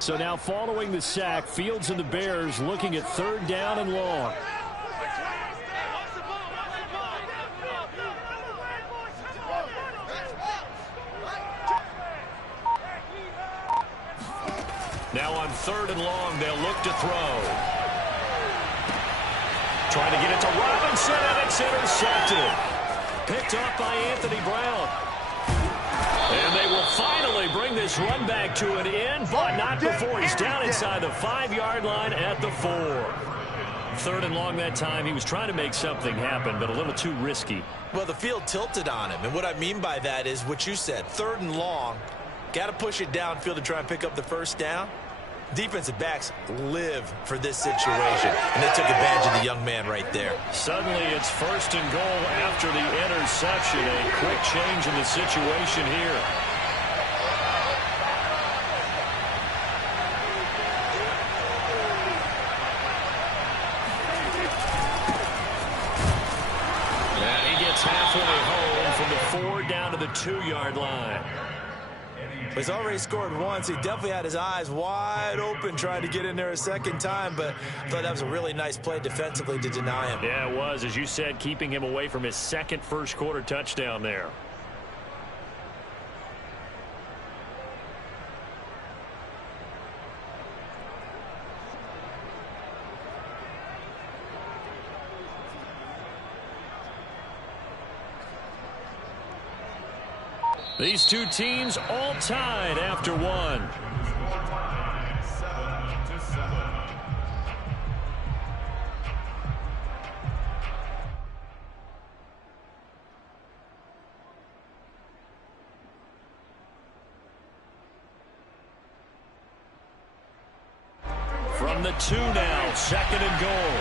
So now following the sack, Fields and the Bears looking at 3rd down and long. Now on 3rd and long, they'll look to throw. Trying to get it to Robinson, and it's intercepted. Picked off by Anthony Brown. And they will finally bring this run back to an end, but not before he's down inside the 5-yard line at the 4. 3rd and long that time. He was trying to make something happen, but a little too risky. Well, the field tilted on him, and what I mean by that is what you said. 3rd and long, got to push it downfield to try and pick up the first down. Defensive backs live for this situation, and they took advantage of the young man right there. Suddenly it's 1st and goal after the interception. A quick change in the situation here. And he gets halfway home from the 4 down to the 2-yard line. He's already scored once. He definitely had his eyes wide open trying to get in there a second time, but I thought that was a really nice play defensively to deny him. Yeah, it was, as you said, keeping him away from his second first-quarter touchdown there. These two teams all tied after one. From the 2 now, 2nd and goal.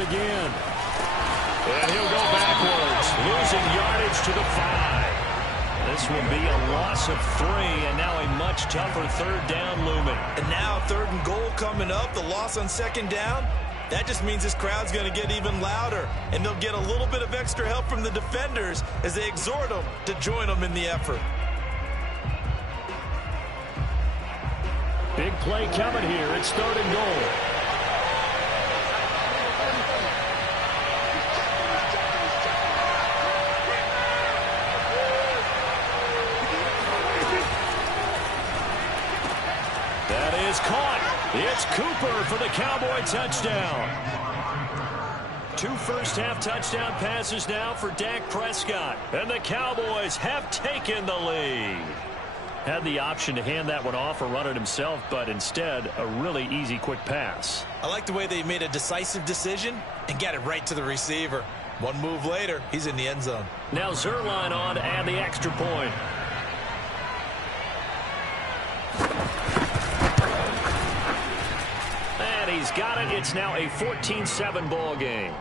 Again. And he'll go backwards, losing yardage to the 5. This will be a loss of 3, and now a much tougher 3rd down looming. And now 3rd and goal coming up, the loss on 2nd down. That just means this crowd's going to get even louder, and they'll get a little bit of extra help from the defenders as they exhort them to join them in the effort. Big play coming here. It's 3rd and goal. Is caught. It's Cooper for the Cowboy touchdown. 2 first-half touchdown passes now for Dak Prescott. And the Cowboys have taken the lead. Had the option to hand that one off or run it himself, but instead, a really easy, quick pass. I like the way they made a decisive decision and got it right to the receiver. One move later, he's in the end zone. Now Zerline on to add the extra point. He's got it. It's now a 14-7 ball game.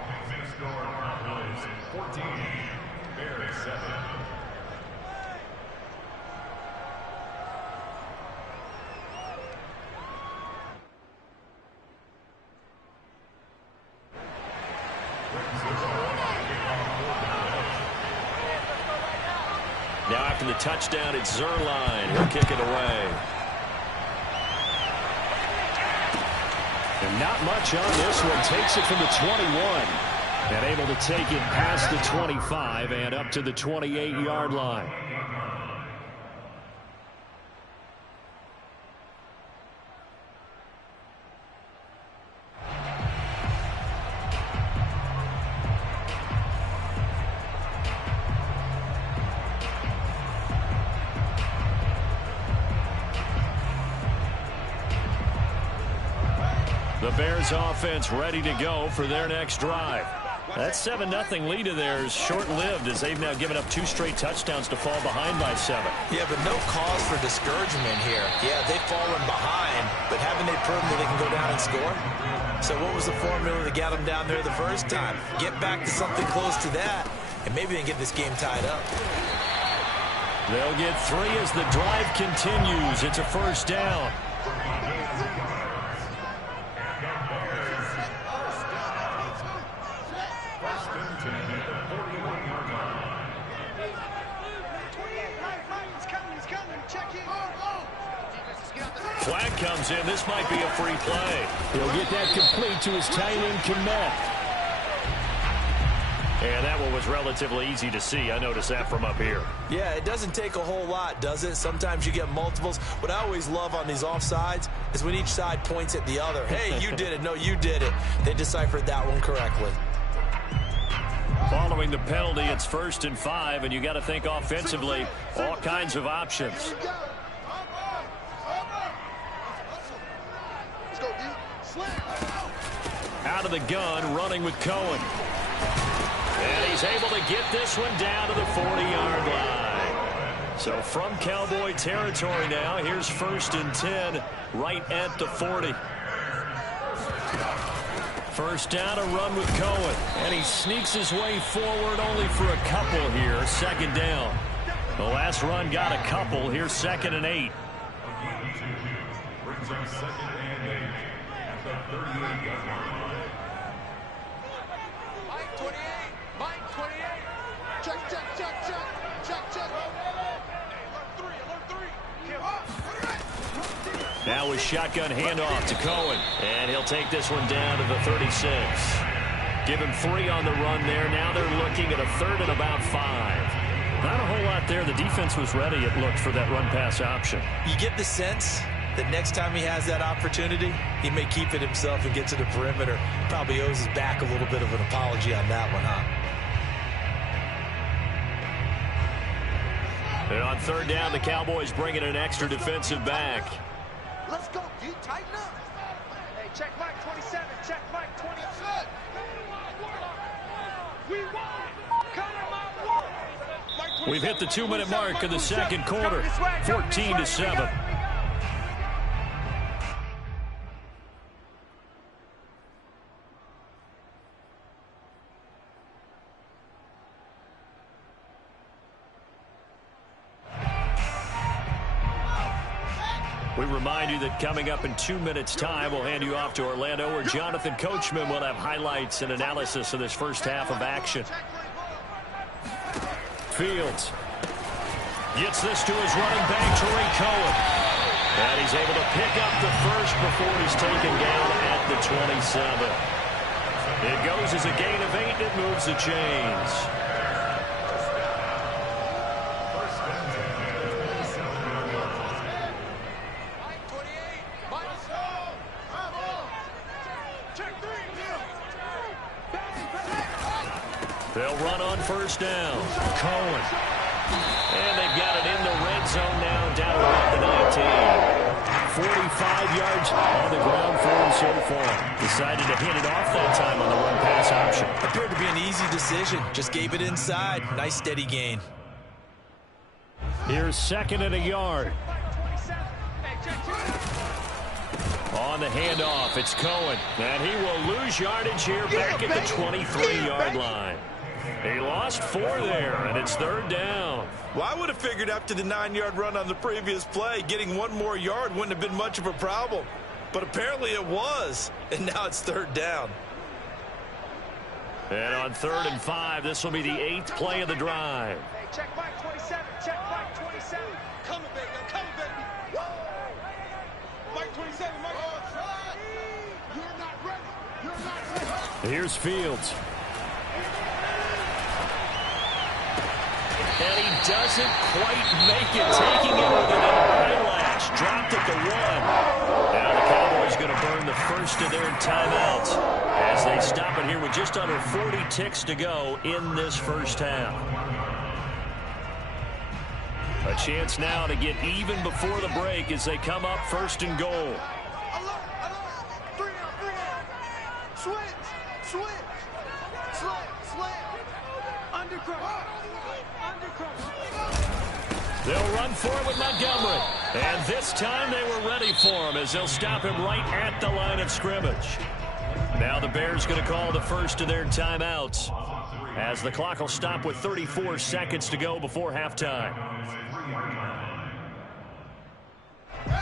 Now after the touchdown, it's Zerline. He'll kick it away. And not much on this one. Takes it from the 21. And able to take it past the 25 and up to the 28-yard line. The Bears offense ready to go for their next drive. That 7-0 lead of theirs short-lived as they've now given up 2 straight touchdowns to fall behind by 7. Yeah, but no cause for discouragement here. Yeah, they've fallen behind, but haven't they proven that they can go down and score? So what was the formula that got them down there the first time? Get back to something close to that, and maybe they can get this game tied up. They'll get 3 as the drive continues. It's a first down. Flag comes in. This might be a free play. He'll get that complete to his tight end, Kickoff. And that one was relatively easy to see. I noticed that from up here. Yeah, it doesn't take a whole lot, does it? Sometimes you get multiples. What I always love on these offsides is when each side points at the other. Hey, you did it. No, you did it. They deciphered that one correctly. Following the penalty, it's 1st and 5, and you got to think offensively, all kinds of options. Out of the gun, running with Cohen. And he's able to get this one down to the 40-yard line. So from Cowboy territory now, here's 1st and 10, right at the 40. First down, a run with Cohen. And he sneaks his way forward only for a couple here. 2nd down. The last run got a couple. Here's 2nd and 8. Brings up 2nd and 8 at the 38-yard line. Mike 28. Mike 28. Check, check, check, check. Check, check. Alert 3. Now a shotgun handoff to Cohen. And he'll take this one down to the 36. Give him 3 on the run there. Now they're looking at a 3rd and about 5. Not a whole lot there. The defense was ready, it looked, for that run-pass option. You get the sense that next time he has that opportunity, he may keep it himself and get to the perimeter. Probably owes his back a little bit of an apology on that one, huh? And on 3rd down, the Cowboys bringing an extra defensive back. Let's go, D. Tighten up. Hey, check Mike 27. Check Mike 27. We won. We've hit the 2-minute mark of the 2nd quarter. 14-7. We remind you that coming up in 2 minutes' time, we'll hand you off to Orlando, where Jonathan Coachman will have highlights and analysis of this first half of action. Fields gets this to his running back, Tariq Cohen. And he's able to pick up the first before he's taken down at the 27. It goes as a gain of 8. It moves the chains. They'll run on 1st down. Cohen. And they've got it in the red zone now, down around the 19. 45 yards on the ground for him so far. Decided to hit it off that time on the run-pass option. Appeared to be an easy decision. Just gave it inside. Nice steady gain. Here's 2nd and a yard. On the handoff, it's Cohen. And he will lose yardage here back at the 23-yard line. He lost 4 there, and it's 3rd down. Well, I would have figured after the 9-yard run on the previous play, getting 1 more yard wouldn't have been much of a problem. But apparently it was, and now it's 3rd down. And on 3rd and 5, this will be the 8th play of the drive. Hey, check Mike 27. Check Mike 27. Coming, baby. I'm coming, baby. Woo! Mike 27. Mike. You're not ready. You're not ready. Here's Fields. And he doesn't quite make it, taking it with an eyelash. Dropped at the 1. Now the Cowboys going to burn the first of their timeouts as they stop it here with just under 40 ticks to go in this first half. A chance now to get even before the break as they come up 1st and goal. Alert. 3 out. Switch. Slam. Undercross. They'll run for it with Montgomery. And this time they were ready for him as they'll stop him right at the line of scrimmage. Now the Bears going to call the first of their timeouts as the clock will stop with 34 seconds to go before halftime.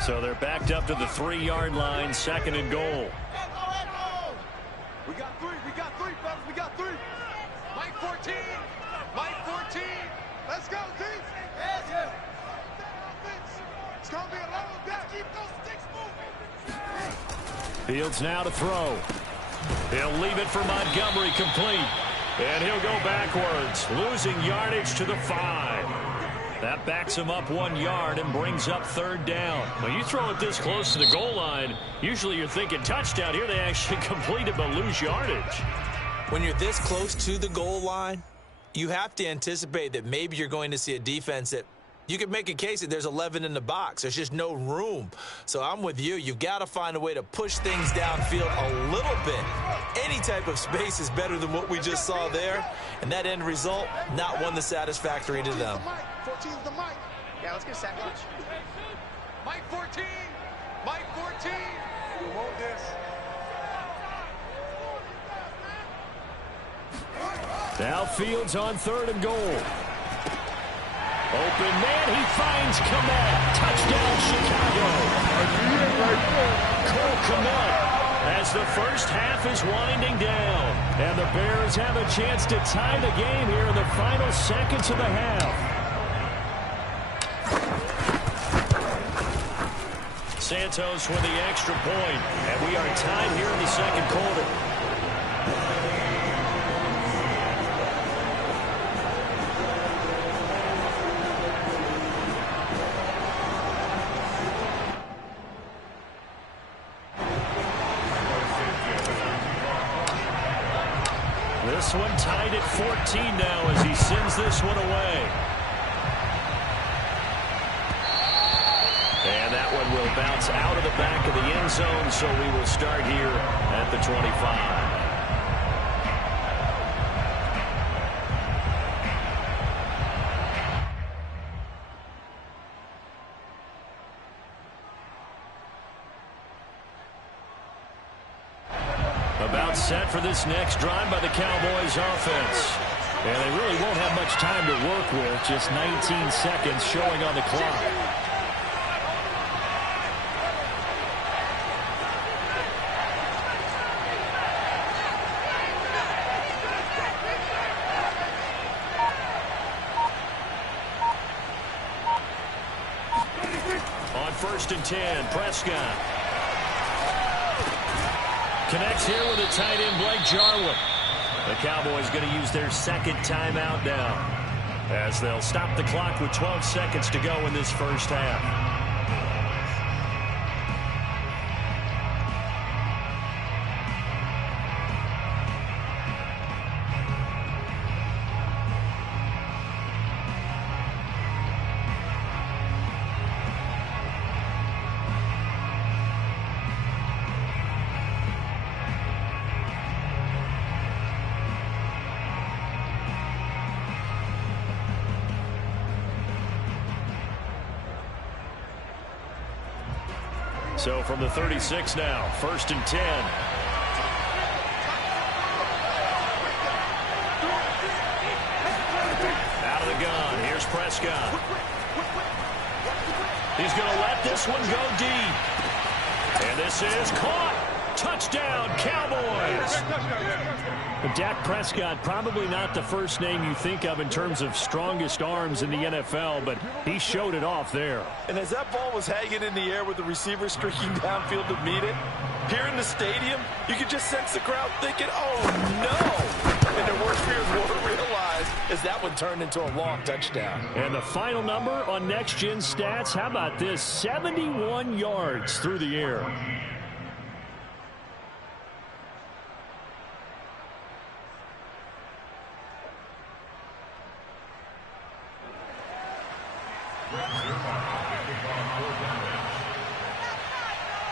So they're backed up to the 3-yard line, 2nd and goal. We got 3, fellas. We got 3. Mike 14. Let's go, team. It's going to be a long day. Keep those sticks Fields now to throw. He'll leave it for Montgomery, complete. And he'll go backwards, losing yardage to the 5. That backs him up 1 yard and brings up 3rd down. When you throw it this close to the goal line, usually you're thinking touchdown. Here they actually complete it but lose yardage. When you're this close to the goal line, you have to anticipate that maybe you're going to see a defense that you could make a case that there's 11 in the box. There's just no room. So I'm with you. You've got to find a way to push things downfield a little bit. Any type of space is better than what we just saw there. And that end result, not one that's satisfactory to them. 14's the Mike. Yeah, let's get a sack. Mike 14. Mike 14. You want this? Now Fields on 3rd and goal. Open man, he finds Kmet. Touchdown, Chicago. Cole Kmet as the first half is winding down. And the Bears have a chance to tie the game here in the final seconds of the half. Santos with the extra point, and we are tied here in the second quarter. This one tied at 14 now as he sends this one away. And that one will bounce out of the back of the end zone, so we will start here at the 25. About set for this next drive by the Cowboys offense. And they really won't have much time to work with, just 19 seconds showing on the clock. On 1st and 10, Prescott. Connects here with a tight end, Blake Jarwin. The Cowboys going to use their second timeout now as they'll stop the clock with 12 seconds to go in this first half. So from the 36 now, 1st and 10. Out of the gun, here's Prescott. He's going to let this one go deep. And this is caught. Touchdown, Cowboys. Dak Prescott, probably not the first name you think of in terms of strongest arms in the NFL, but he showed it off there. And as that ball was hanging in the air with the receiver streaking downfield to meet it, here in the stadium, you could just sense the crowd thinking, oh, no. And their worst fears were realized as that one turned into a long touchdown. And the final number on Next Gen Stats, how about this? 71 yards through the air.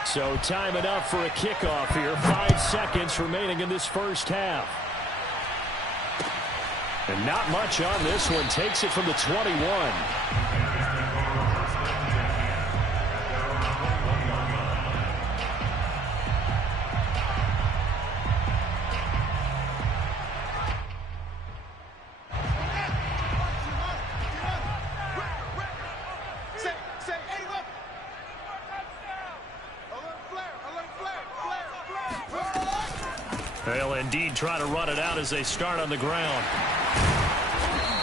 So time enough for a kickoff here. 5 seconds remaining in this first half. And not much on this one. Takes it from the 21. They'll indeed try to run it out as they start on the ground.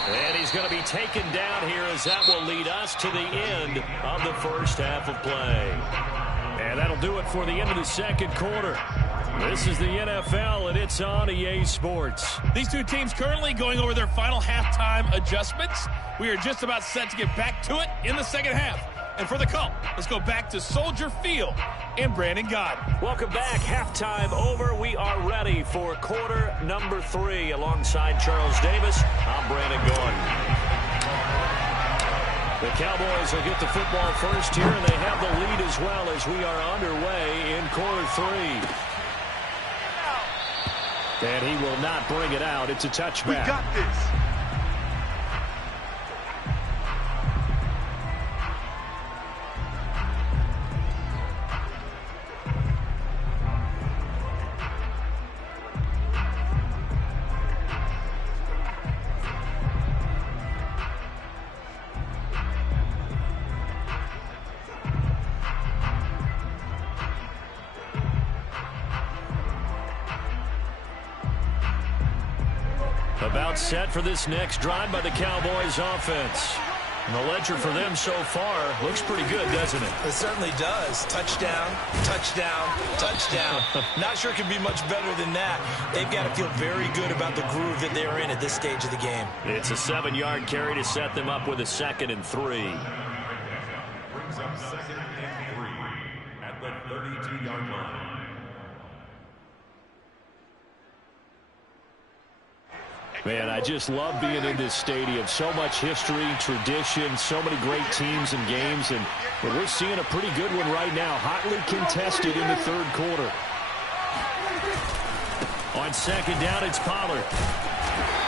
And he's going to be taken down here as that will lead us to the end of the first half of play. And that'll do it for the end of the second quarter. This is the NFL, and it's on EA Sports. These two teams currently going over their final halftime adjustments. We are just about set to get back to it in the second half. And for the call, let's go back to Soldier Field and Brandon Gaudin. Welcome back. Halftime over. We are ready for quarter number 3. Alongside Charles Davis, I'm Brandon Gaudin. The Cowboys will get the football first here, and they have the lead as well as we are underway in quarter 3. And he will not bring it out. It's a touchback. We got this. About set for this next drive by the Cowboys offense. And the ledger for them so far looks pretty good, doesn't it? It certainly does. Touchdown, touchdown, touchdown. Not sure it could be much better than that. They've got to feel very good about the groove that they're in at this stage of the game. It's a 7-yard carry to set them up with a 2nd and 3. Brings up 2nd and 3 at the 32-yard line. Man, I just love being in this stadium. So much history, tradition, so many great teams and games, and we're seeing a pretty good one right now. Hotly contested in the third quarter. On 2nd down, it's Pollard.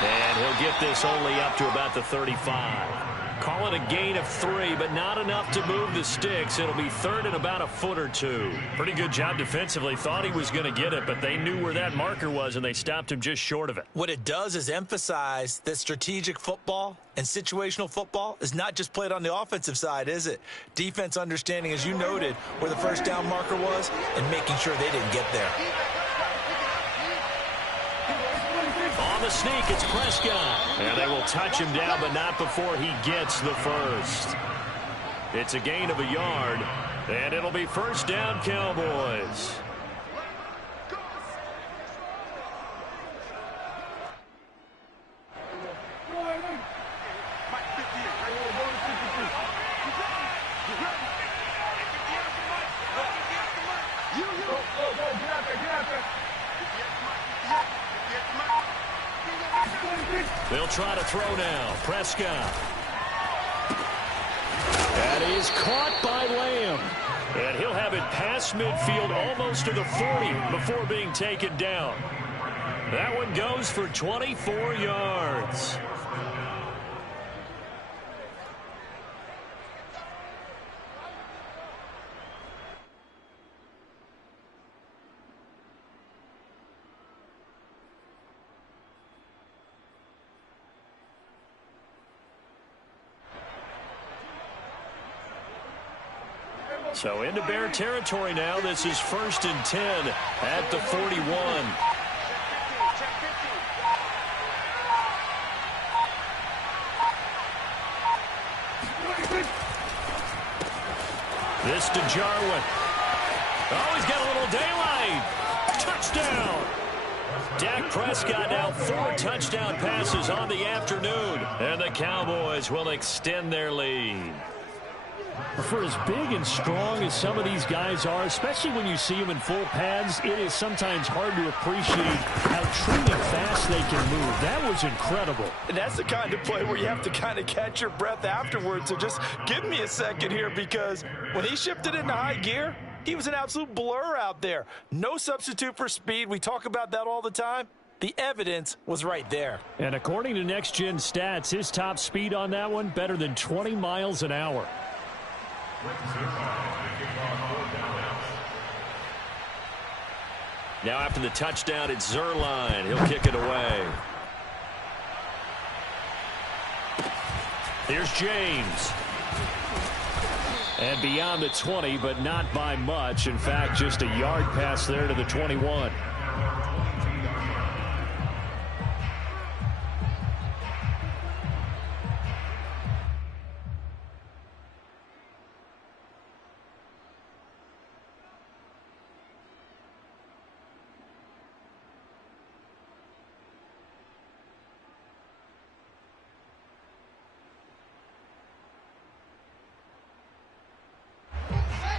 And he'll get this only up to about the 35. Call it a gain of 3, but not enough to move the sticks. It'll be 3rd and about a foot or 2. Pretty good job defensively. Thought he was going to get it, but they knew where that marker was, and they stopped him just short of it. What it does is emphasize that strategic football and situational football is not just played on the offensive side, is it? Defense understanding, as you noted, where the first down marker was and making sure they didn't get there. On the sneak, it's Prescott. And they will touch him down, but not before he gets the first. It's a gain of a yard, and it'll be 1st down, Cowboys. They'll try to throw now. Prescott. That is caught by Lamb. And he'll have it past midfield almost to the 40 before being taken down. That one goes for 24 yards. So into Bear territory now. This is 1st and 10 at the 41. This to Jarwin. Oh, he's got a little daylight. Touchdown. Dak Prescott now 4 touchdown passes on the afternoon. And the Cowboys will extend their lead. For as big and strong as some of these guys are, especially when you see them in full pads, it is sometimes hard to appreciate how truly fast they can move. That was incredible. And that's the kind of play where you have to kind of catch your breath afterwards. So just give me a second here, because when he shifted into high gear, he was an absolute blur out there. No substitute for speed. We talk about that all the time. The evidence was right there. And according to Next Gen Stats, his top speed on that one, better than 20 miles an hour. Now after the touchdown, it's Zerline. He'll kick it away. Here's James. And beyond the 20, but not by much. In fact, just a yard pass there to the 21.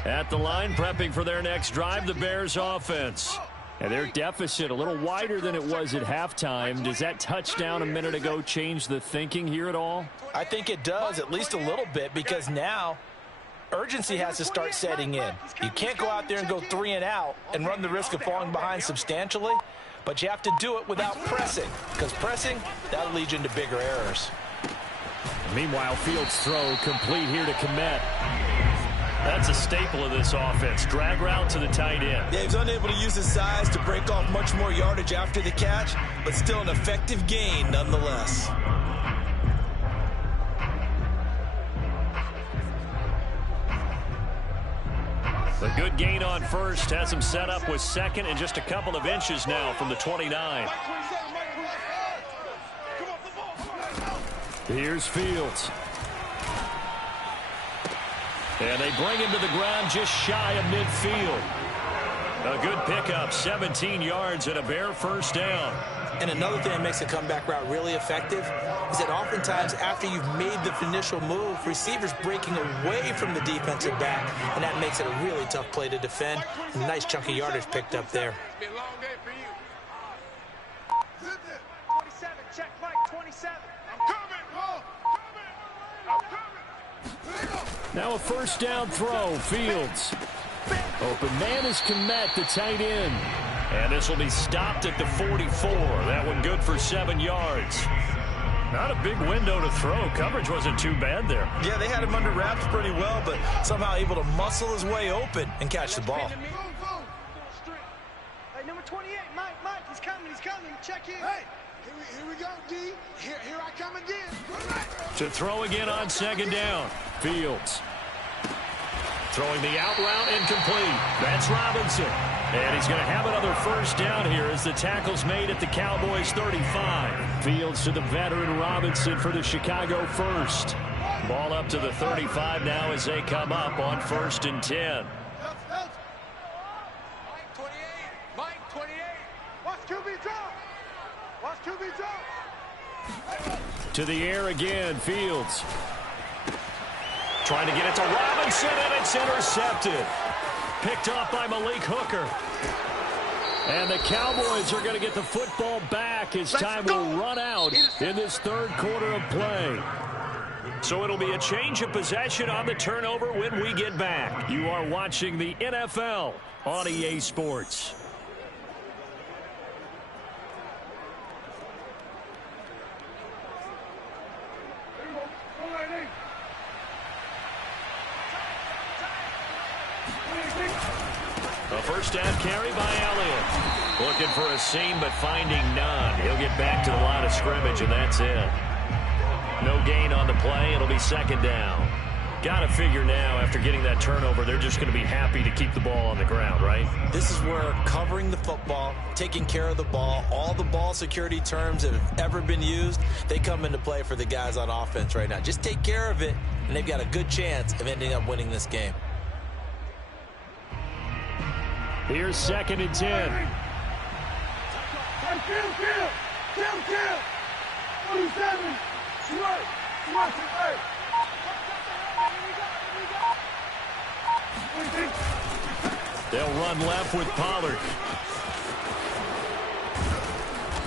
At the line, prepping for their next drive, the Bears offense. And their deficit a little wider than it was at halftime. Does that touchdown a minute ago change the thinking here at all? I think it does, at least a little bit, because now urgency has to start setting in. You can't go out there and go 3 and out and run the risk of falling behind substantially, but you have to do it without pressing, because pressing, that'll lead you into bigger errors. Meanwhile, Fields' throw complete here to Kmet. That's a staple of this offense. Drag route to the tight end. Yeah, he's unable to use his size to break off much more yardage after the catch, but still an effective gain nonetheless. A good gain on first has him set up with second and just a couple of inches now from the 29. Here's Fields. And they bring him to the ground just shy of midfield. A good pickup, 17 yards and a Bear first down. And another thing that makes a comeback route really effective is that oftentimes after you've made the initial move, receivers breaking away from the defensive back, and that makes it a really tough play to defend. A nice chunk of yardage picked up there. 27, check Mike, 27. I'm coming, I'm coming. Now a first down throw, Fields. Open man is Kmet, the tight end. And this will be stopped at the 44. That one good for 7 yards. Not a big window to throw. Coverage wasn't too bad there. Yeah, they had him under wraps pretty well, but somehow able to muscle his way open and catch the ball. Hey, number 28, Mike, he's coming. Check in. Hey, here we go, D. Here I come again. To throw again on second down. Fields. Throwing the out route incomplete. That's Robinson. And he's going to have another first down here as the tackle's made at the Cowboys 35. Fields to the veteran Robinson for the Chicago first. Ball up to the 35 now as they come up on 1st and 10. Mike 28. Watch QB drop. To the air again, Fields. Trying to get it to Robinson, and it's intercepted. Picked off by Malik Hooker. And the Cowboys are going to get the football back as time will run out in this third quarter of play. So it'll be a change of possession on the turnover when we get back. You are watching the NFL on EA Sports. A first down carry by Elliott. Looking for a seam, but finding none. He'll get back to the line of scrimmage, and that's it. No gain on the play. It'll be second down. Got to figure now, after getting that turnover, they're just going to be happy to keep the ball on the ground, right? This is where covering the football, taking care of the ball, all the ball security terms that have ever been used, they come into play for the guys on offense right now. Just take care of it, and they've got a good chance of ending up winning this game. Here's 2nd and 10. Kill. 47. They'll run left with Pollard.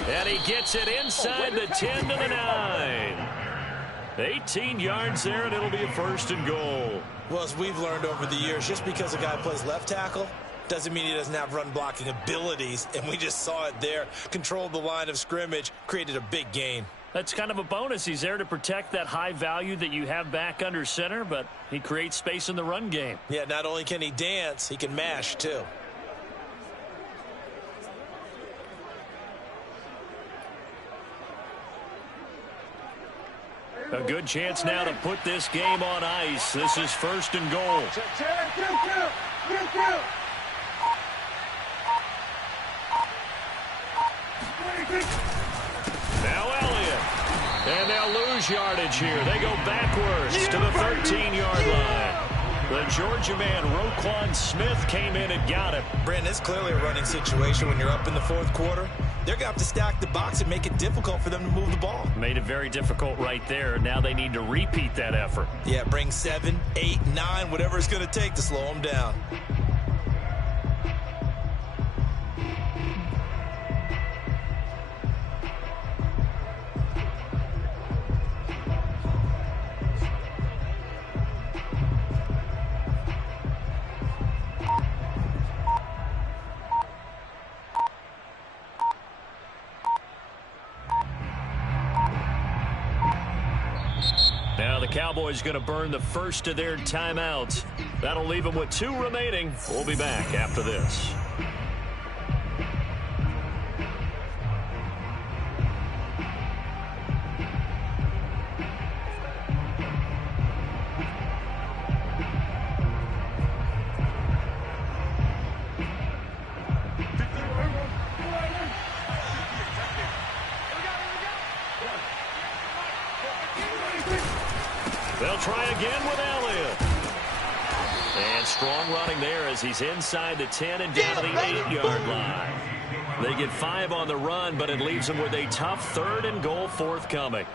And he gets it inside the 10 to the 9. 18 yards there, and it'll be a 1st and goal. Well, as we've learned over the years, just because a guy plays left tackle doesn't mean he doesn't have run blocking abilities, and we just saw it there. Controlled the line of scrimmage, created a big gain. That's kind of a bonus. He's there to protect that high value that you have back under center, but he creates space in the run game. Yeah, not only can he dance, he can mash too. A good chance now to put this game on ice. This is 1st and goal. Kill. Now Elliott. And they'll lose yardage here. They go backwards to the 13-yard line. The Georgia man, Roquan Smith, came in and got him. Brandon, it's clearly a running situation when you're up in the fourth quarter. They're going to have to stack the box and make it difficult for them to move the ball. Made it very difficult right there. Now they need to repeat that effort. Yeah, bring 7, 8, 9, whatever it's going to take to slow them down. Now the Cowboys going to burn the first of their timeouts. That'll leave them with 2 remaining. We'll be back after this. They'll try again with Elliott. And strong running there as he's inside the 10 and down to the 8-yard line. They get 5 on the run, but it leaves them with a tough 3rd and goal forthcoming.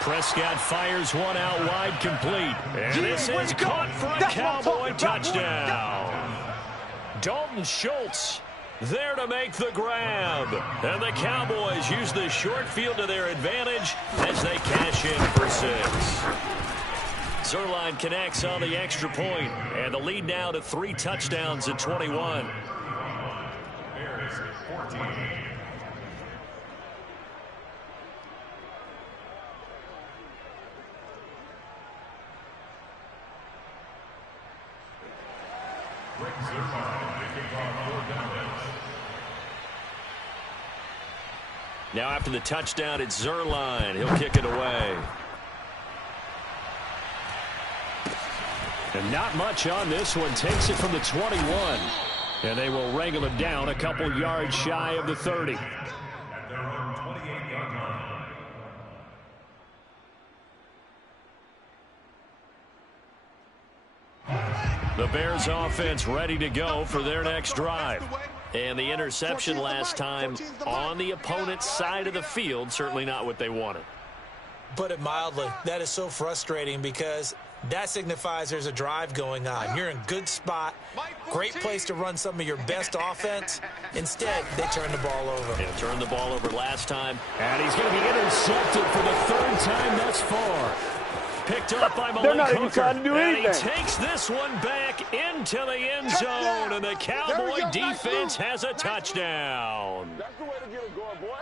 Prescott fires one out wide, complete. And this is caught for a Cowboy touchdown. Dalton Schultz there to make the grab. And the Cowboys use the short field to their advantage as they cash in for 6. Zuerlein connects on the extra point, and the lead now to 3 touchdowns at 21. Bears 14. Now after the touchdown, it's Zuerlein. He'll kick it away. And not much on this one. Takes it from the 21. And they will wrangle it down a couple yards shy of the 30. At their own 28-yard line. The Bears offense ready to go for their next drive. And the interception last time on the opponent's side of the field, certainly not what they wanted. Put it mildly, that is so frustrating because that signifies there's a drive going on. You're in good spot, great place to run some of your best offense. Instead, they turn the ball over. Yeah, turned the ball over last time. And he's going to be intercepted for the 3rd time thus far. Picked up by Malik They're not Hooker. even trying to do anything. And he takes this one back into the end zone, and the Cowboy defense has a touchdown. That's the way to get it going, boy.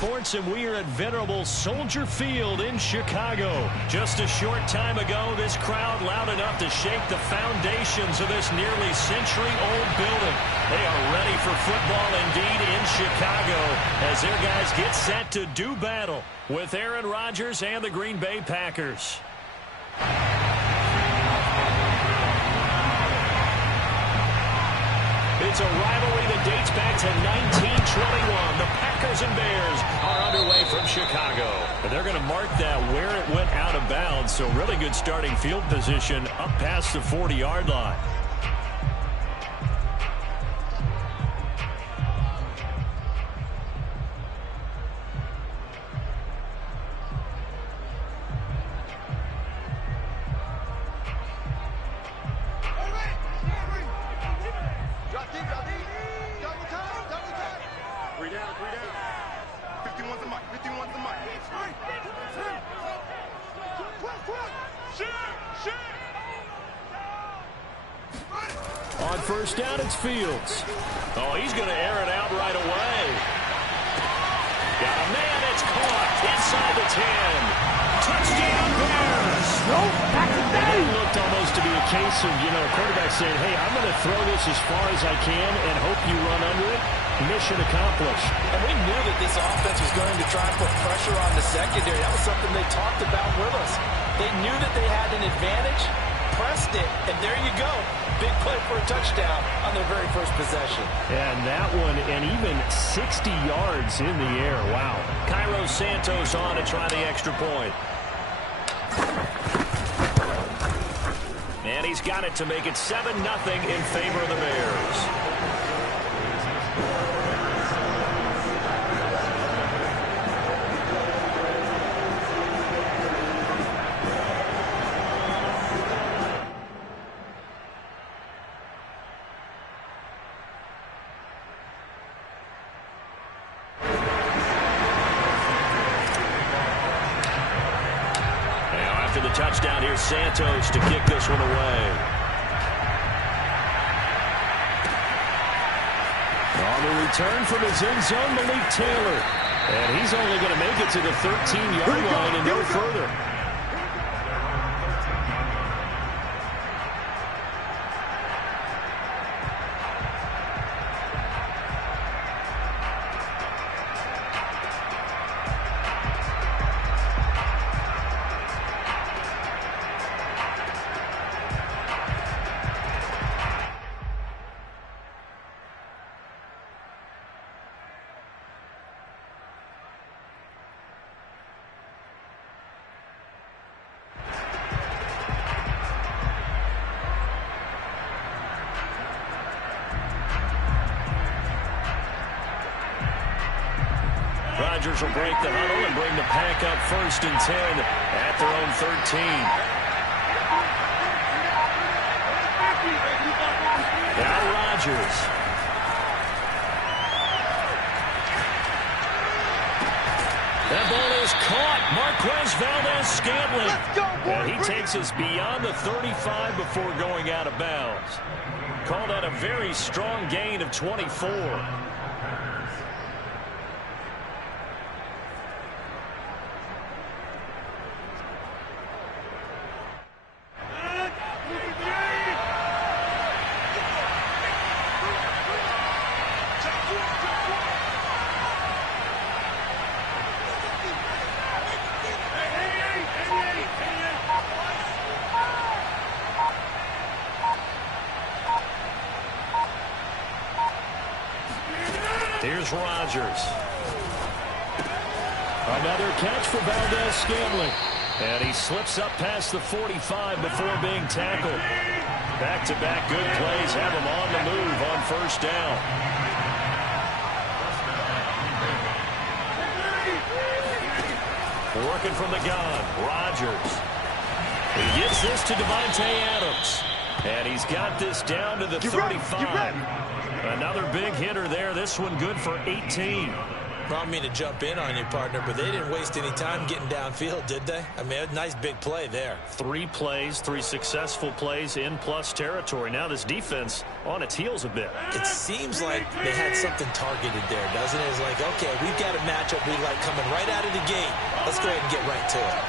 Sports, and we are at venerable Soldier Field in Chicago. Just a short time ago, this crowd loud enough to shake the foundations of this nearly century-old building. They are ready for football indeed in Chicago as their guys get set to do battle with Aaron Rodgers and the Green Bay Packers. It's a rivalry that dates back to 1921. The Packers and Bears are underway from Chicago. But they're going to mark that where it went out of bounds, so really good starting field position up past the 40-yard line. On first down, it's Fields. Oh, he's going to air it out right away. Got a man that's caught inside the 10. Touchdown, Bears. It looked almost to be a case of, a quarterback saying, hey, I'm going to throw this as far as I can and hope you run under it. Mission accomplished. And we knew that this offense was going to try and put pressure on the secondary. That was something they talked about with us. They knew that they had an advantage, pressed it, and there you go. Big play for a touchdown on their very first possession. And that one, and even 60 yards in the air. Wow. Cairo Santos on to try the extra point. And he's got it to make it 7-0 in favor of the Bears. Touchdown here, Santos to kick this one away. On the return from his end zone, Malik Taylor. And he's only going to make it to the 13-yard line and no further. Rodgers will break the huddle and bring the pack up 1st and 10 at their own 13. Now Rodgers. That ball is caught. Marquez Valdez-Scantling. And he takes us beyond the 35 before going out of bounds. Called out a very strong gain of 24. Here's Rodgers. Another catch for Valdez-Scantling. And he slips up past the 45 before being tackled. Back-to-back good plays have him on the move on first down. Working from the gun, Rodgers. He gets this to Devontae Adams. And he's got this down to the 35. Another big hitter there. This one good for 18. Well, I don't mean to jump in on you, partner, but they didn't waste any time getting downfield, did they? I mean, a nice big play there. 3 plays, 3 successful plays in plus territory. Now this defense on its heels a bit. It seems like they had something targeted there, doesn't it? It's like, okay, we've got a matchup we like coming right out of the gate. Let's go ahead and get right to it.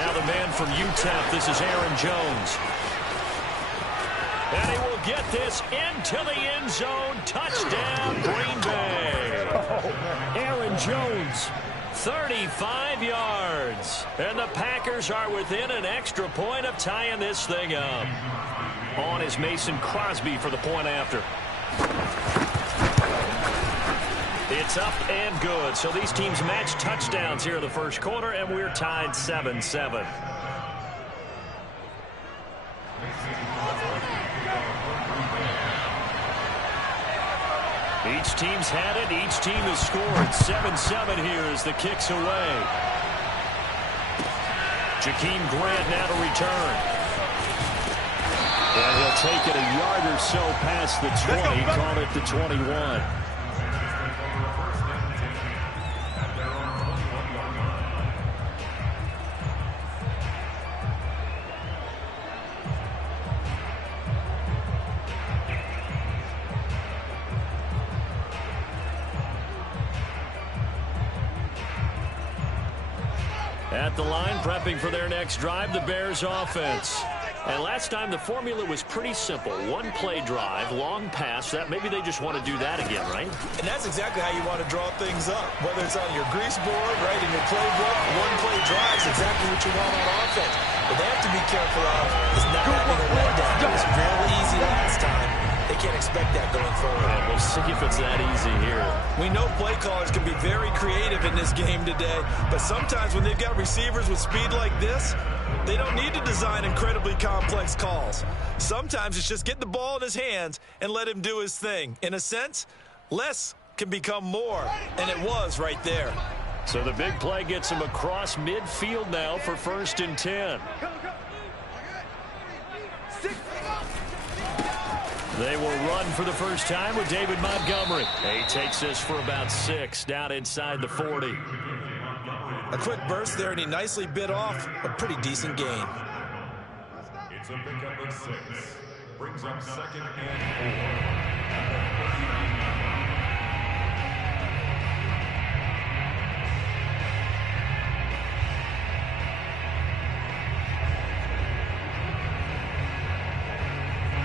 Now the man from UTEP, this is Aaron Jones. And he will get this into the end zone. Touchdown, Green Bay. Aaron Jones, 35 yards. And the Packers are within an extra point of tying this thing up. On is Mason Crosby for the point after. It's up and good. So these teams match touchdowns here in the first quarter, and we're tied 7-7. Each team's had it. Each team has scored. 7-7 here as the kick's away. Jakeem Grant now to return. And he'll take it a yard or so past the 20. Call it the 21. At the line, prepping for their next drive, the Bears offense. And last time, the formula was pretty simple. 1-play drive, long pass. That maybe they just want to do that again, right? And that's exactly how you want to draw things up. Whether it's on your grease board, right, in your playbook, 1-play drive is exactly what you want on offense. What they have to be careful of is not having a letdown. It was real easy last time. They can't expect that going forward. And we'll see if it's that easy here. We know play callers can be very creative in this game today, but sometimes when they've got receivers with speed like this, they don't need to design incredibly complex calls. Sometimes it's just get the ball in his hands and let him do his thing. In a sense, less can become more, and it was right there. So the big play gets him across midfield now for 1st and 10. They will run for the first time with David Montgomery. He takes this for about 6, down inside the 40. A quick burst there, and he nicely bit off a pretty decent gain. It's a pickup of 6. Brings up 2nd and 4.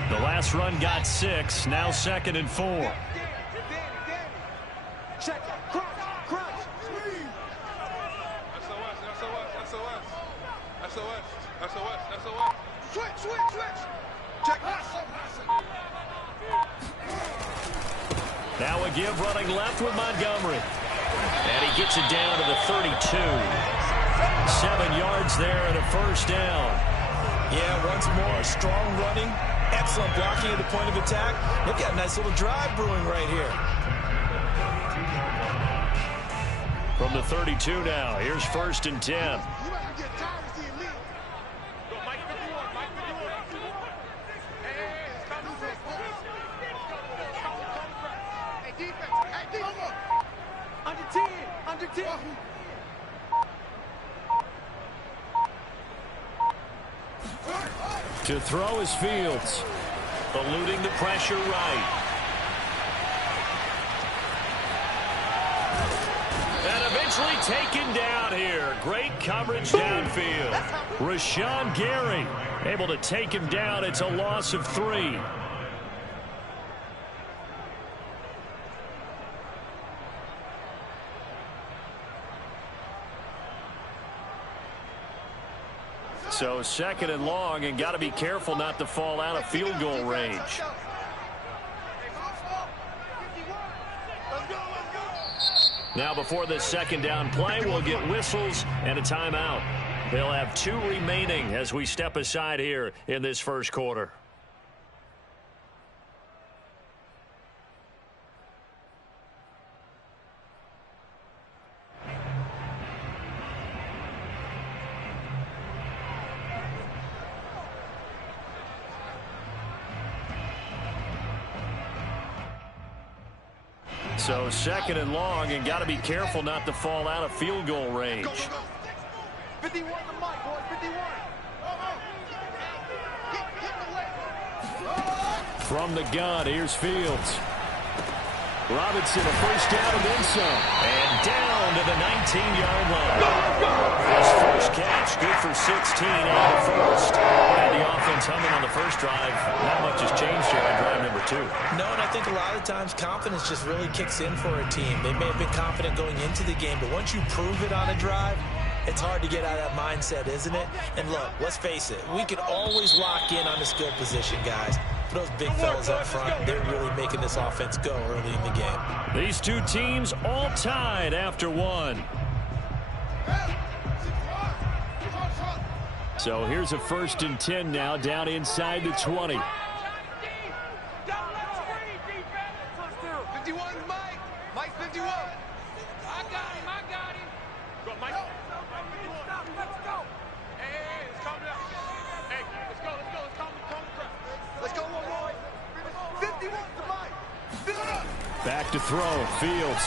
The last run got 6, now 2nd and 4. Check, crunch, squeeze. SOS. Switch. Check, Now a give running left with Montgomery. And he gets it down to the 32. 7 yards there and a 1st down. Yeah, once more, strong running. Excellent blocking at the point of attack. They've got a nice little drive brewing right here. From the 32 now, here's 1st and 10. You might get tired of seeing me. Go, Mike 51. Hey, defense. Under 10. To throw is Fields. Eluding the pressure right. And eventually taken down here. Great coverage downfield. Rashawn Gary able to take him down. It's a loss of 3. So 2nd and long, and got to be careful not to fall out of field goal range. Now before this 2nd down play, we'll get whistles and a timeout. They'll have 2 remaining as we step aside here in this first quarter. So second and long, and got to be careful not to fall out of field goal range. 51 the mic, boys, 51. From the gun, here's Fields. Robinson, a first down and then some. And down to the 19-yard line. His first catch, good for 16 on the first. And the offense humming on the first drive. Not much has changed here on drive number 2. No, and I think a lot of times confidence just really kicks in for a team. They may have been confident going into the game, but once you prove it on a drive, it's hard to get out of that mindset, isn't it? And look, let's face it, we can always lock in on the skill position, guys. For those big fellas up front, they're really making this offense go early in the game. These two teams all tied after one. So here's a 1st and 10 now, down inside the 20. 51 Mike. Mike 51. I got him. Go, Mike. Let's go. Hey, let's calm down. Hey, let's go. Let's calm the crowd. Let's go one more. 51 to Mike. Back to throw, Fields.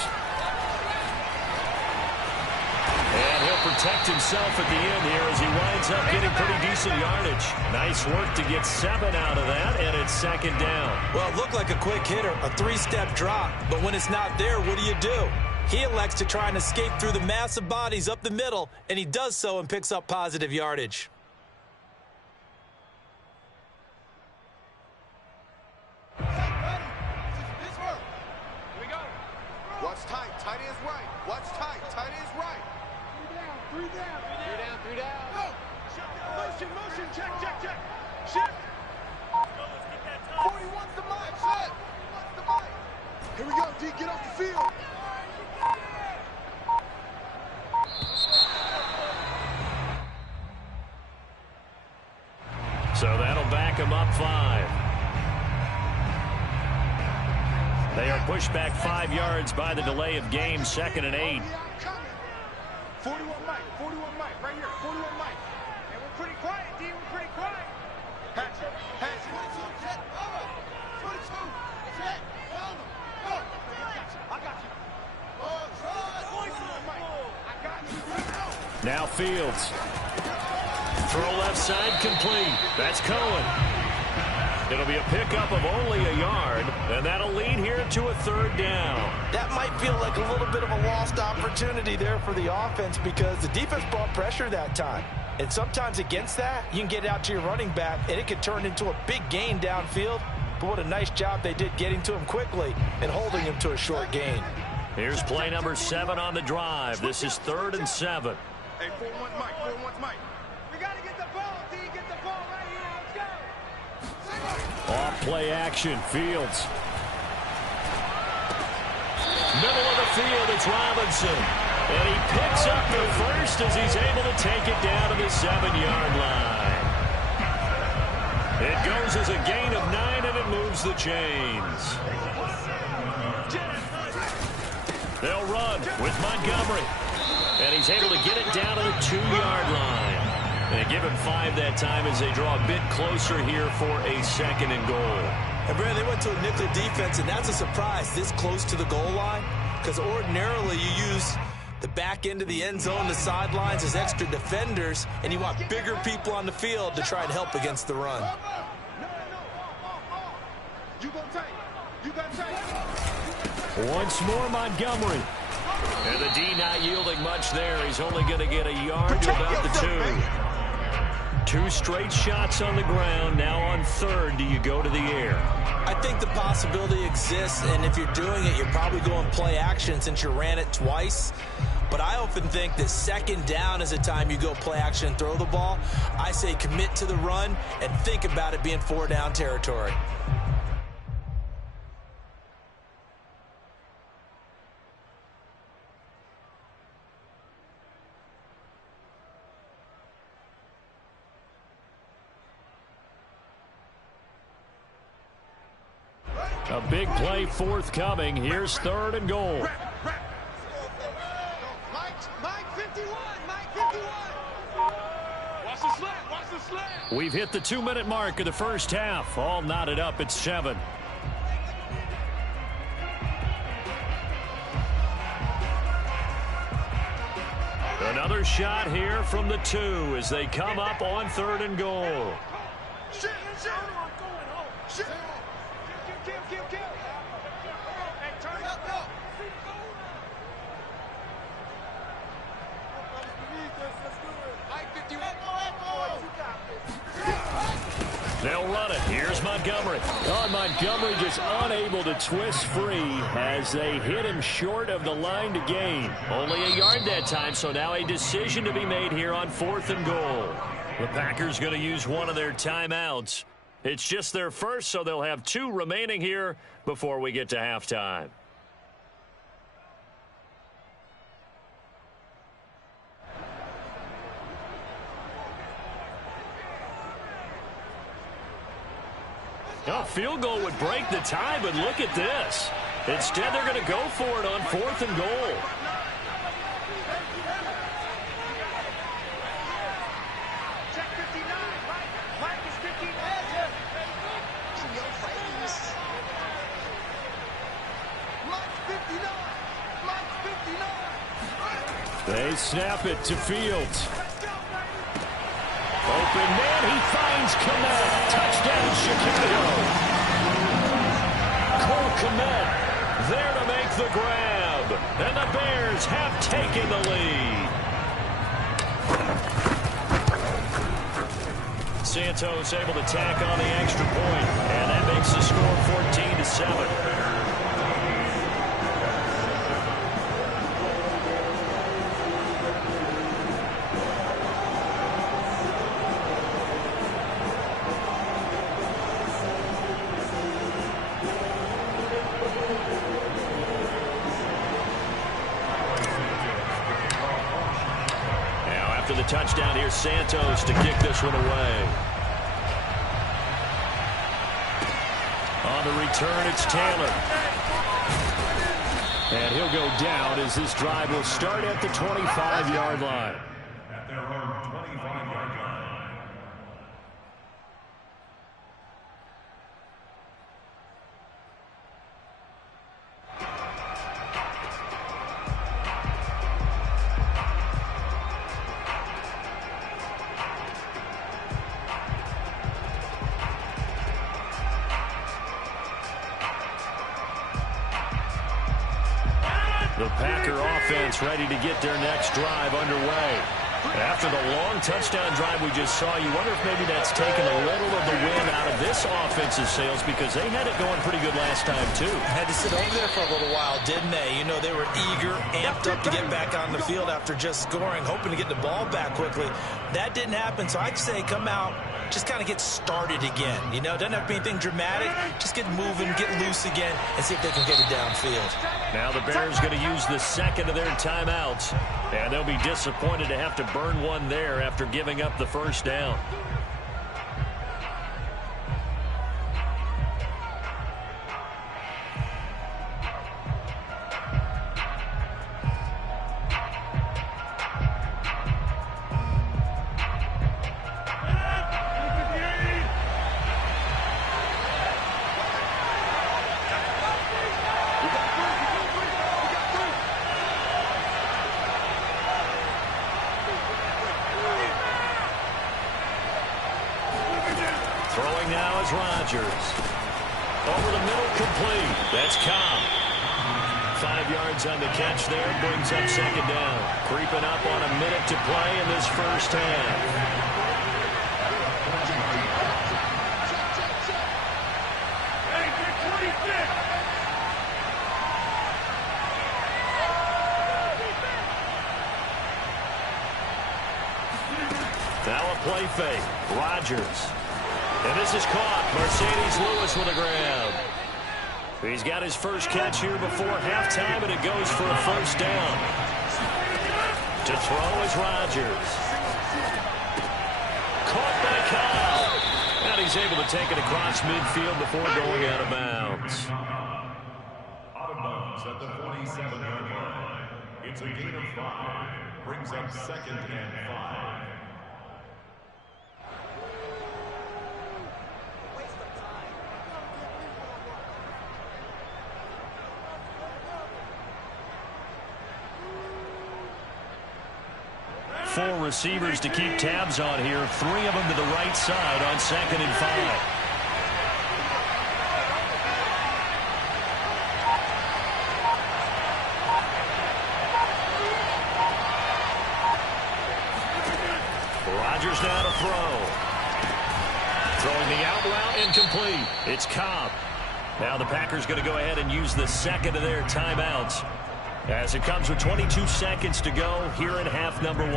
And he'll protect himself at the end here as he winds up getting pretty decent yardage. Nice work to get 7 out of that, and it's second down. Well, it looked like a quick hitter, a 3-step drop, but when it's not there, what do? He elects to try and escape through the massive bodies up the middle, and he does so and picks up positive yardage. Watch tight. Tight is right. Watch tight. Tight is right. 3 down. Go. Motion. Check. Shift. Let's get that time. 41's the mic. Shit. Here we go, D. Get off the field. So that'll back him up 5. They are pushed back 5 yards by the delay of game, 2nd and 8. 41 Mike, right here, 41 Mike. And we're pretty quiet, D, we're pretty quiet. Hatch. 22, jet, over. 22, jet, over. Go. I got you. I got you. Now Fields. Throw left side complete. That's Cohen. It'll be a pickup of only a yard, and that'll lead here to a 3rd down. That might feel like a little bit of a lost opportunity there for the offense because the defense brought pressure that time. And sometimes against that, you can get out to your running back, and it could turn into a big gain downfield. But what a nice job they did getting to him quickly and holding him to a short gain. Here's play number 7 on the drive. This is 3rd and 7. Hey, 41 Mike. We got to get the ball, D. Get the ball right here. Let's go. Off play action, Fields. Middle of the field, it's Robinson. And he picks up the first as he's able to take it down to the 7-yard line. It goes as a gain of 9, and it moves the chains. They'll run with Montgomery. And he's able to get it down to the 2-yard line. And they give him 5 that time as they draw a bit closer here for a 2nd and goal. And, Brandon, they went to a nickel defense, and that's a surprise this close to the goal line because ordinarily you use the back end of the end zone, the sidelines as extra defenders, and you want bigger people on the field to try and help against the run. You go tight. Once more, Montgomery. And the D not yielding much there. He's only going to get a yard to about the 2. 2 straight shots on the ground. Now on 3rd, do you go to the air? I think the possibility exists, and if you're doing it, you're probably going play action since you ran it twice. But I often think that 2nd down is a time you go play action and throw the ball. I say commit to the run and think about it being 4-down territory. A big play forthcoming. Here's 3rd and goal. Mike 51. Watch the slant. We've hit the 2-minute mark of the first half. All knotted up at 7. Another shot here from the 2 as they come up on 3rd and goal. They'll run it. Here's Montgomery. Oh, Montgomery just unable to twist free as they hit him short of the line to gain. Only a yard that time, so now a decision to be made here on 4th and goal. The Packers going to use one of their timeouts. It's just their first, so they'll have 2 remaining here before we get to halftime. A field goal would break the tie, but look at this. Instead, they're going to go for it on 4th and goal. Check 59. Mike is 59. Mike's 59. They snap it to Fields. Open man, he finds Kmet. Touchdown, Chicago. Cole Kmet there to make the grab. And the Bears have taken the lead. Santos able to tack on the extra point, and that makes the score 14-7. The touchdown here, Santos to kick this one away. On the return, it's Taylor. And he'll go down as this drive will start at the 25-yard line. At their own 25-yard line. The Packer offense ready to get their next drive underway. After the long touchdown drive we just saw, you wonder if maybe that's taken a little of the wind out of this offensive sails because they had it going pretty good last time, too. Had to sit over there for a little while, didn't they? You know, they were eager, amped up to get back on the field after just scoring, hoping to get the ball back quickly. That didn't happen, so I'd say come out, just kind of get started again. You know, doesn't have to be anything dramatic. Just get moving, get loose again, and see if they can get it downfield. Now the Bears going to use the second of their timeouts, and they'll be disappointed to have to burn one there after giving up the first down. Throwing now is Rodgers. Over the middle, complete. That's Cobb. 5 yards on the catch there, brings up second down. Creeping up on a minute to play in this first half. Now a play fake. Rodgers. And this is caught. Mercedes Lewis with a grab. He's got his first catch here before halftime, and it goes for a first down. To throw is Rodgers. Caught by Kyle. And he's able to take it across midfield before going out of bounds. Out of bounds at the 47-yard line. It's a gain of 5. Brings up second and 5. 4 receivers to keep tabs on here. 3 of them to the right side on 2nd and 5. Rodgers now to throw. Throwing the out route incomplete. It's Cobb. Now the Packers going to go ahead and use the second of their timeouts as it comes with 22 seconds to go here in half number 1.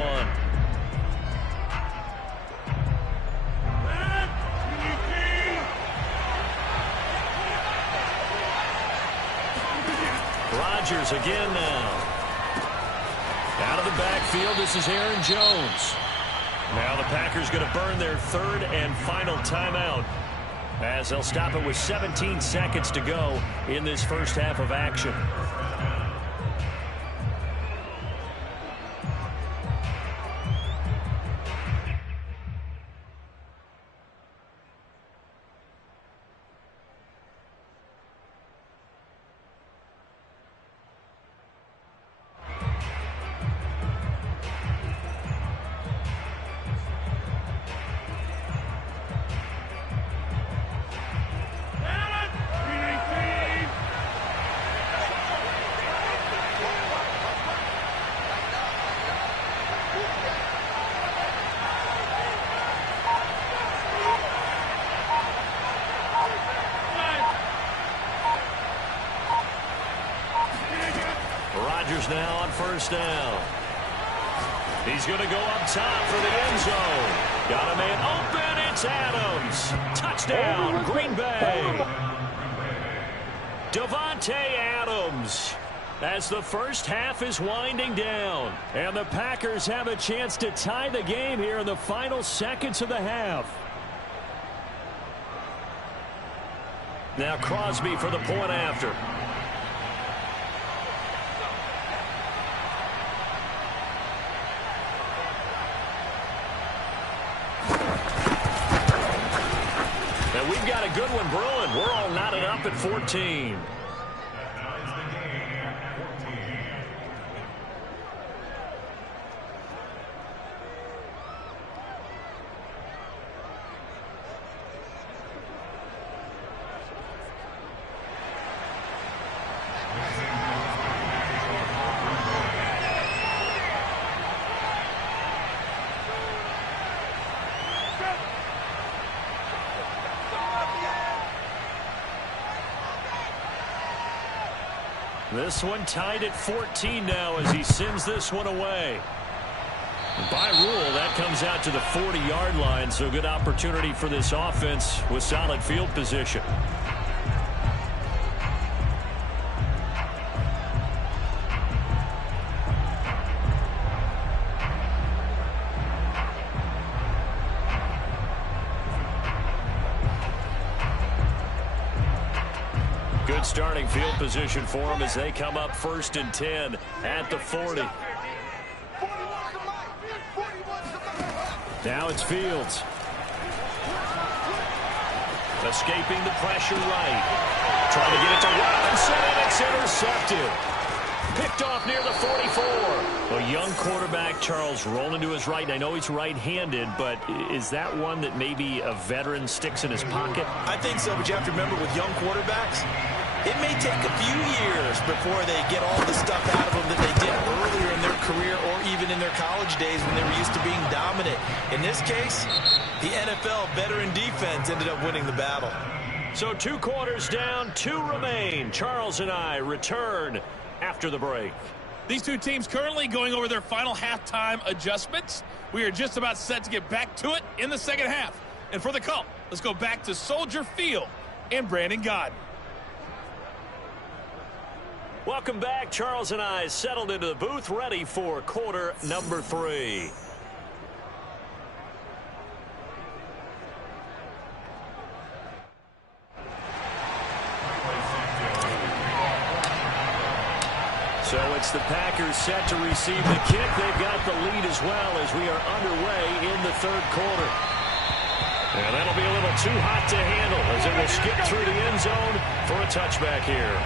Rodgers again now. Out of the backfield, this is Aaron Jones. Now the Packers going to burn their 3rd and final timeout as they'll stop it with 17 seconds to go in this first half of action. Rodgers now on 1st down. He's going to go up top for the end zone. Got a man open. It's Adams. Touchdown, Green Bay. Davante Adams. As the first half is winding down. And the Packers have a chance to tie the game here in the final seconds of the half. Now Crosby for the point after. And we've got a good one brewing. We're all knotted up at 14. This one tied at 14 now as he sends this one away. By rule, that comes out to the 40-yard line, so good opportunity for this offense with solid field position. Good starting field position for them as they come up 1st and 10 at the 40. Now it's Fields. Escaping the pressure right. Trying to get it to Robinson, and it's intercepted. Picked off near the 44. A young quarterback, Charles, rolling to his right. I know he's right-handed, but is that one that maybe a veteran sticks in his pocket? I think so, but you have to remember with young quarterbacks, it may take a few years before they get all the stuff out of them that they did earlier in their career or even in their college days when they were used to being dominant. In this case, the NFL veteran defense ended up winning the battle. So 2 quarters down, 2 remain. Charles and I return after the break. These two teams currently going over their final halftime adjustments. We are just about set to get back to it in the second half. And for the call, let's go back to Soldier Field and Brandon Gaudin. Welcome back. Charles and I settled into the booth, ready for quarter number 3. So it's the Packers set to receive the kick. They've got the lead as well as we are underway in the 3rd quarter. And that'll be a little too hot to handle as it will skip through the end zone for a touchback here.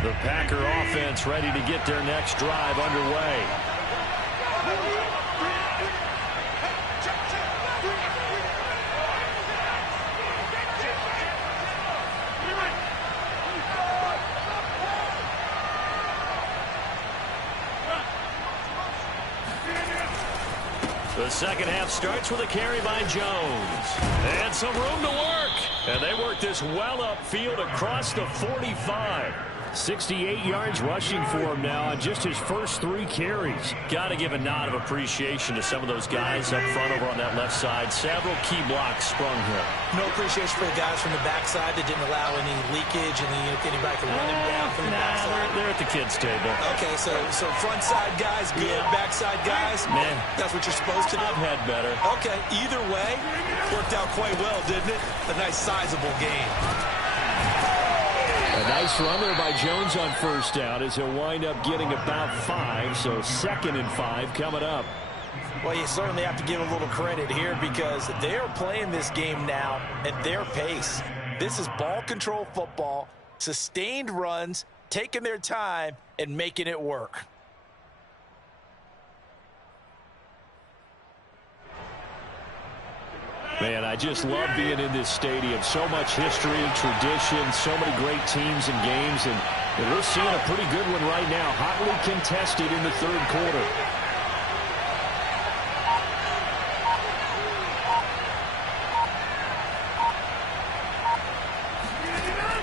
The Packer offense ready to get their next drive underway. The second half starts with a carry by Jones. And some room to work. And they work this well upfield across the 45. 68 yards rushing for him now on just his first 3 carries. Got to give a nod of appreciation to some of those guys up front over on that left side. Several key blocks sprung here. No appreciation for the guys from the backside that didn't allow any leakage and anybody could run him down from the backside. They're at the kids' table. Okay, so front side guys good, backside guys, man, that's what you're supposed to do. I've had better. Okay, either way, worked out quite well, didn't it? A nice sizable game. A nice run there by Jones on first down as he'll wind up getting about 5, so 2nd and 5 coming up. Well, you certainly have to give a little credit here because they're playing this game now at their pace. This is ball control football, sustained runs, taking their time, and making it work. Man, I just love being in this stadium. So much history, tradition, so many great teams and games, and we're seeing a pretty good one right now. Hotly contested in the 3rd quarter.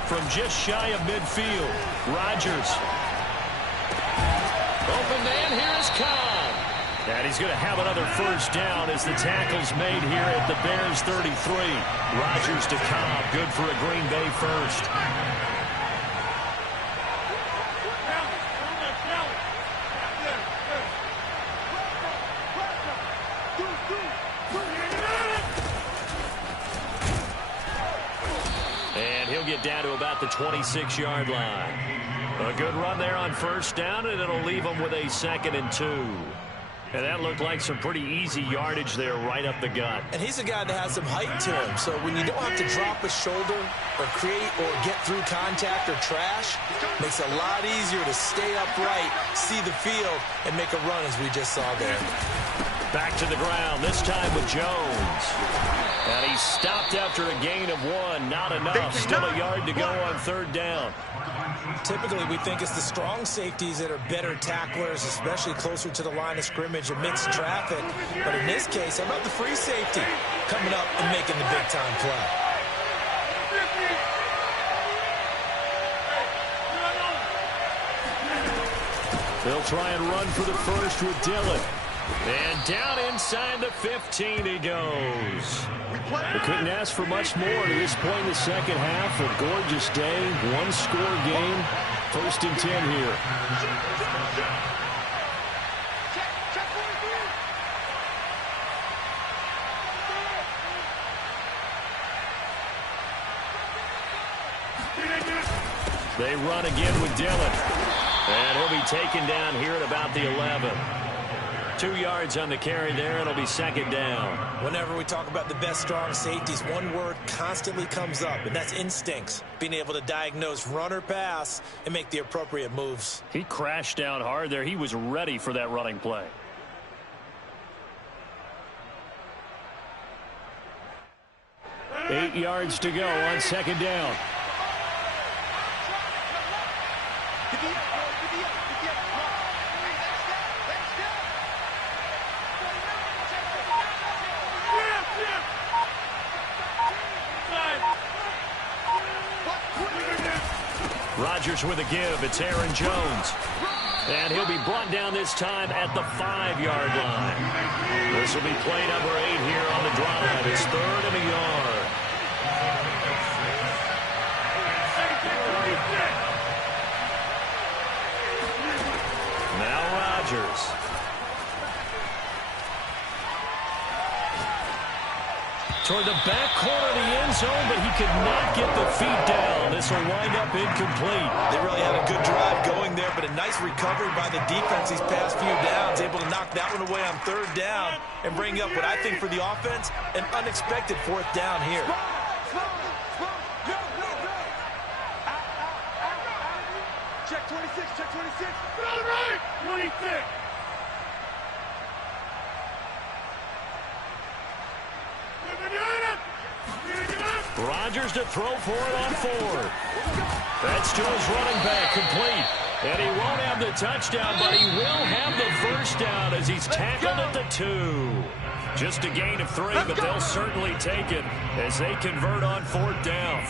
From just shy of midfield, Rodgers. Open man, here is Cobb. And he's going to have another first down as the tackle's made here at the Bears 33. Rodgers to Cobb, good for a Green Bay first. And he'll get down to about the 26-yard line. A good run there on first down, and it'll leave him with a 2nd and 2. And that looked like some pretty easy yardage there right up the gut. And he's a guy that has some height to him. So when you don't have to drop a shoulder or create or get through contact or trash, makes it a lot easier to stay upright, see the field, and make a run as we just saw there. Back to the ground, this time with Jones. And he stopped after a gain of 1. Not enough. Still a yard to go on 3rd down. Typically, we think it's the strong safeties that are better tacklers, especially closer to the line of scrimmage amidst traffic. But in this case, how about the free safety coming up and making the big-time play? They'll try and run for the first with Dillon. And down inside the 15 he goes. They couldn't ask for much more to this point in the second half. A gorgeous day, 1-score game. 1st and 10 here. They run again with Dillon. And he'll be taken down here at about the 11. 2 yards on the carry there. It'll be 2nd down. Whenever we talk about the best strong safeties, one word constantly comes up, and that's instincts. Being able to diagnose run or pass and make the appropriate moves. He crashed down hard there. He was ready for that running play. Eight yards to go on 2nd down. Rodgers with a give. It's Aaron Jones. And he'll be brought down this time at the 5-yard line. This will be play number 8 here on the drive. It's 3rd and a yard. Now Rodgers. Toward the back corner of the end zone, but he could not get the feet down. This will wind up incomplete. They really had a good drive going there, but a nice recovery by the defense these past few downs, able to knock that one away on 3rd down and bring up what I think for the offense, an unexpected 4th down here. 26, check 26. All right, 26. Rodgers to throw for it on 4th. That's to his running back, complete. And he won't have the touchdown, but he will have the first down as he's tackled at the 2. Just a gain of 3, but they'll certainly take it as they convert on 4th down.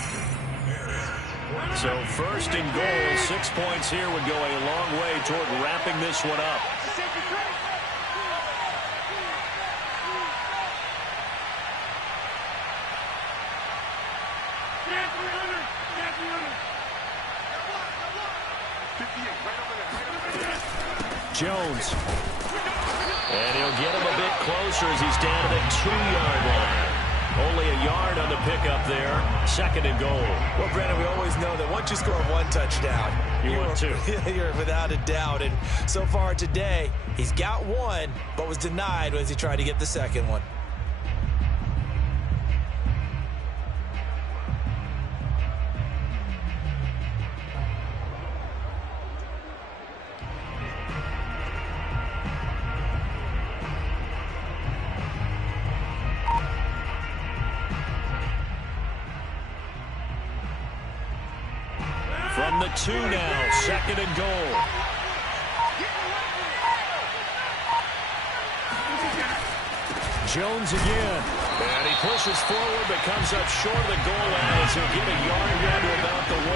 So 1st and goal, 6 points here would go a long way toward wrapping this one up. Jones. And he'll get him a bit closer as he's down to the 2-yard line. Only a yard on the pickup there. 2nd and goal. Well, Brandon, we always know that once you score 1 touchdown, you want 2. You're without a doubt. And so far today, he's got 1, but was denied as he tried to get the 2nd one. From the 2 now, 2nd and goal. Jones again. And he pushes forward but comes up short of the goal line as he'll get a yard down to about the 1.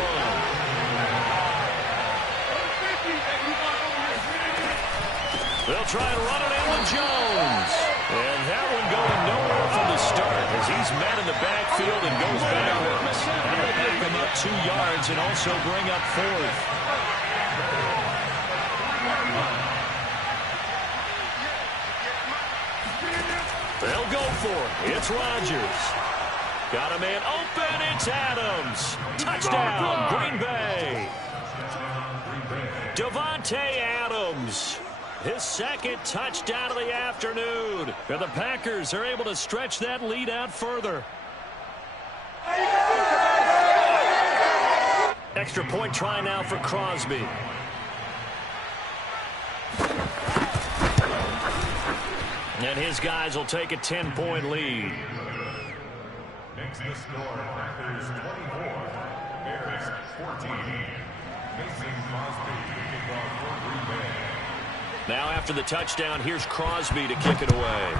They'll try and run it in with Jones. And that one going nowhere from the start as he's met in the backfield and goes backwards. That'll back him up 2 yards and also bring up 4th. They'll go for it. It's Rodgers. Got a man open. It's Adams. Touchdown, Green Bay. Devontae Adams. His 2nd touchdown of the afternoon. And the Packers are able to stretch that lead out further. Extra point try now for Crosby. And his guys will take a 10-point lead. Makes the score Packers 24, Bears 14. Mason Crosby to kick off for Green Bay. Now after the touchdown, here's Crosby to kick it away.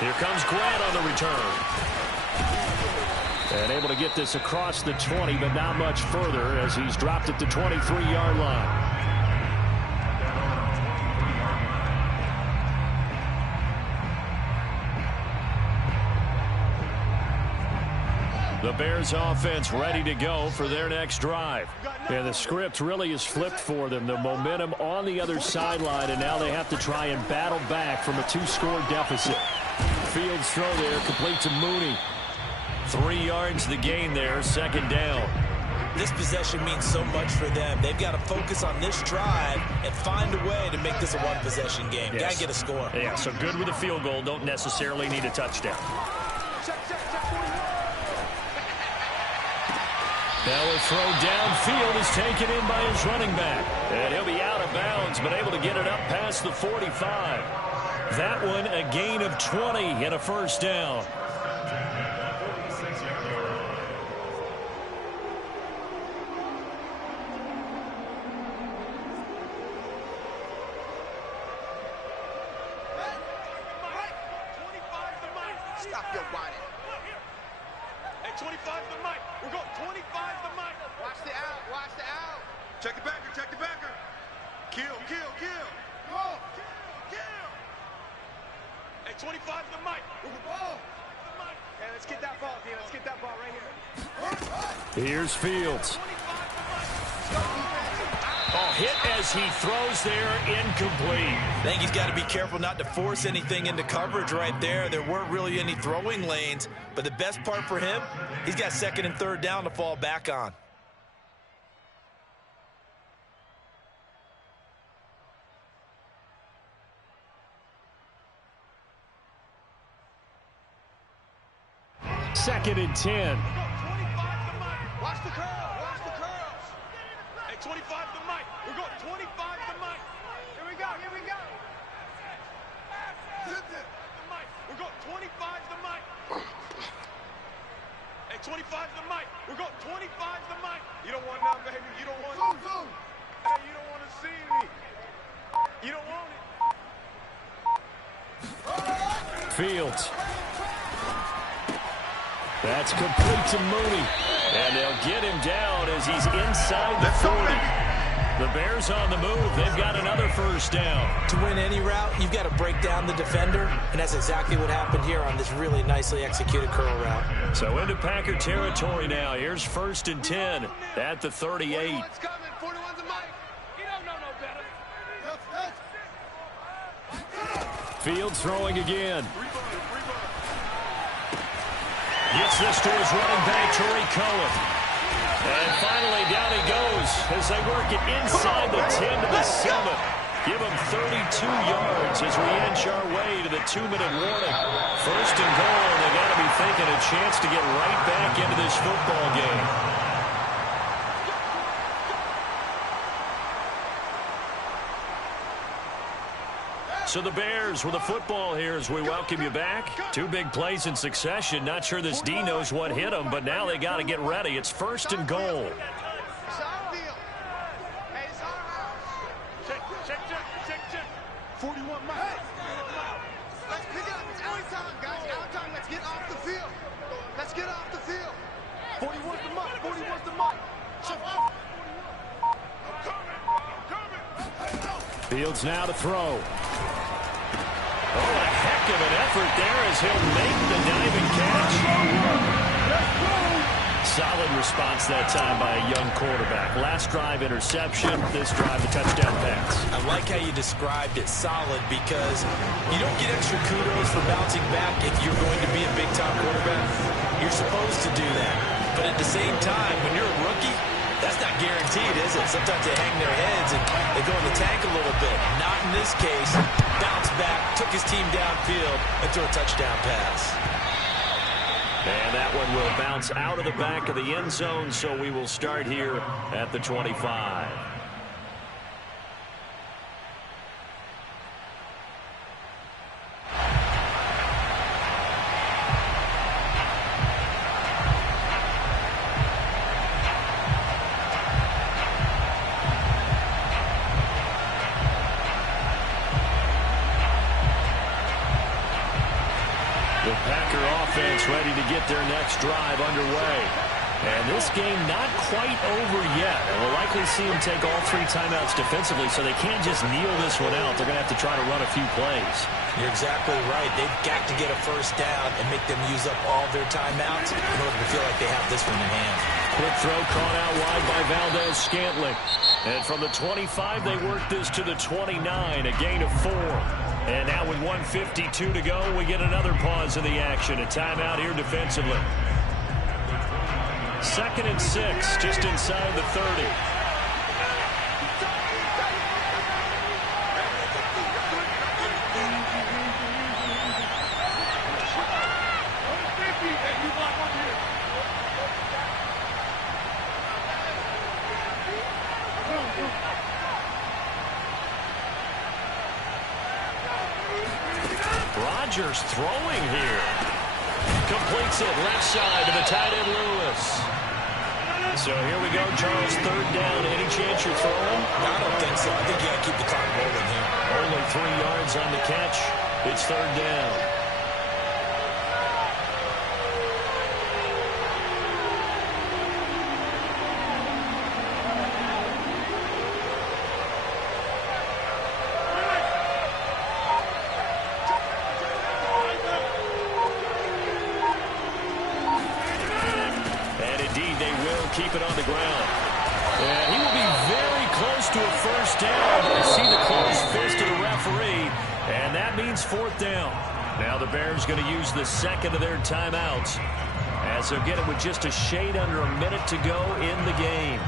Here comes Grant on the return. And able to get this across the 20, but not much further as he's dropped at the 23-yard line. The Bears offense ready to go for their next drive. And the script really is flipped for them. The momentum on the other sideline, and now they have to try and battle back from a 2-score deficit. Fields throw there, complete to Mooney. 3 yards the gain there, 2nd down. This possession means so much for them. They've got to focus on this drive and find a way to make this a 1-possession game. Yes. Got to get a score. Yeah, so good with a field goal. Don't necessarily need a touchdown. Now a throw downfield is taken in by his running back. And he'll be out of bounds, but able to get it up past the 45. That one a gain of 20 and a 1st down. Stop your whining. Hey, 25 the mic. We're going 25 the mic. Watch the out. Watch the out. Check the backer. Check the backer. Kill. Kill. Kill. Go. Kill. Kill. Hey, 25 the mic. Ball. Hey, let's get that ball, D. Let's get that ball right here. Here's Fields. Oh, hit as he throws there, incomplete. I think he's got to be careful not to force anything into coverage right there. There weren't really any throwing lanes, but the best part for him, he's got 2nd and 3rd down to fall back on. Second and 10. Watch the curve. 25 to Mike. We're going 25 to Mike. Here we go. Here we go. Mike. We're going 25 to Mike. Hey, 25 to Mike. We're going 25 to Mike. You don't want that, baby. You don't want it. Hey, you don't want to see me. You don't want it. Fields. That's complete to Mooney. And they'll get him down as he's inside the 40. The Bears on the move. They've got another first down. To win any route, you've got to break down the defender, and that's exactly what happened here on this really nicely executed curl route. So into Packer territory now. Here's 1st and 10 at the 38. 41's coming. 41's a Mike. You don't know no better. Fields throwing again. Gets this to his running back, Tariq Cohen. And finally, down he goes as they work it inside the 10 to the 7. Give him 32 yards as we inch our way to the 2-minute warning. 1st and goal, they got to be thinking a chance to get right back into this football game. So the Bears with the football here as we welcome you back. 2 big plays in succession. Not sure this D knows what hit them, but now they got to get ready. It's 1st and goal. Check. 41 Mike. Let's pick it up. It's our time, guys. Our time. Let's get off the field. Let's get off the field. 41's the Mike. 41's the Mike. I'm coming. Fields now to throw. Oh, a heck of an effort there as he'll make the diving catch. Solid response that time by a young quarterback. Last drive interception, this drive a touchdown pass. I like how you described it solid because you don't get extra kudos for bouncing back if you're going to be a big-time quarterback. You're supposed to do that. But at the same time, when you're a rookie, that's not guaranteed, is it? Sometimes they hang their heads and they go in the tank a little bit. Not in this case. Bounced back, took his team downfield, and threw a touchdown pass. And that one will bounce out of the back of the end zone, so we will start here at the 25. The Packer offense ready to get their next drive underway. And this game not quite over yet. And we'll likely see them take all 3 timeouts defensively, so they can't just kneel this one out. They're going to have to try to run a few plays. You're exactly right. They've got to get a first down and make them use up all their timeouts in order to feel like they have this one in hand. Quick throw caught out wide by Valdez-Scantling. And from the 25, they work this to the 29, a gain of 4. And now with 1:52 to go, we get another pause in the action. A timeout here defensively. 2nd and 6, just inside the 30. Rodgers throwing here. Completes it left side to the tight end Lewis. So here we go, Charles, 3rd down. Any chance you're throwing? I don't think so. I think you got to keep the clock rolling here. Only 3 yards on the catch. It's 3rd down. Keep it on the ground. And he will be very close to a first down. I see the closed fist of the referee, and that means 4th down. Now the Bears going to use the 2nd of their timeouts as they'll get it with just a shade under a minute to go in the game.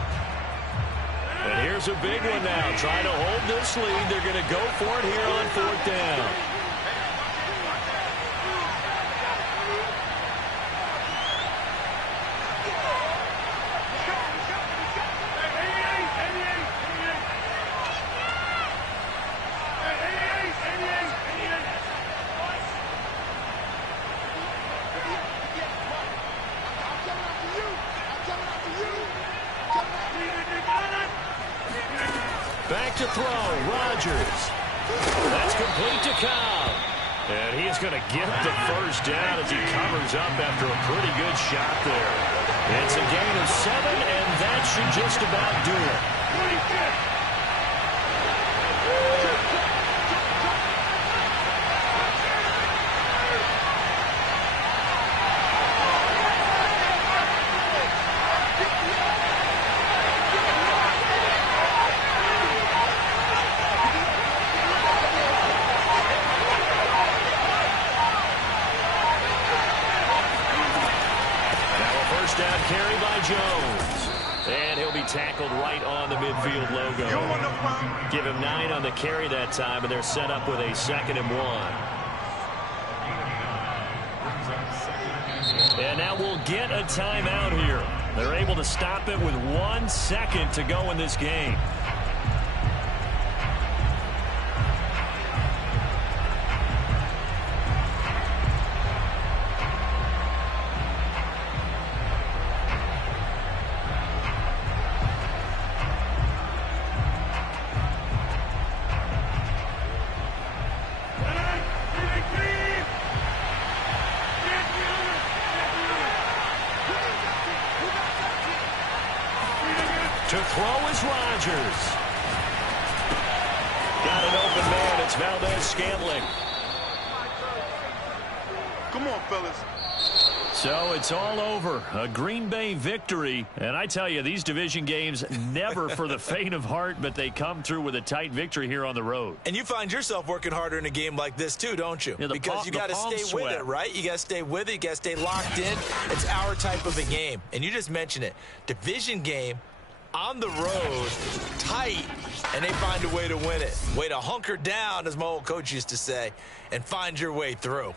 And here's a big one now. Trying to hold this lead. They're going to go for it here on 4th down. back to throw. Rodgers. That's complete to Cobb. And he's going to get the first down as he covers up after a pretty good shot there. It's a gain of 7, and that should just about do it. Down carry by Jones. And he'll be tackled right on the midfield logo. Give him 9 on the carry that time, and they're set up with a 2nd and 1. And now we'll get a timeout here. They're able to stop it with 1 second to go in this game. To throw is Rodgers. Got an open man. It's Valdez-Scantling. Come on, fellas. So it's all over. A Green Bay victory. And I tell you, these division games never for the faint of heart, but they come through with a tight victory here on the road. And you find yourself working harder in a game like this too, don't you? Yeah, because you got to stay with it, right? You got to stay with it. You got to stay locked in. It's our type of a game. And you just mentioned it. Division game. On the road, tight, and they find a way to win it. Way to hunker down, as my old coach used to say, and find your way through.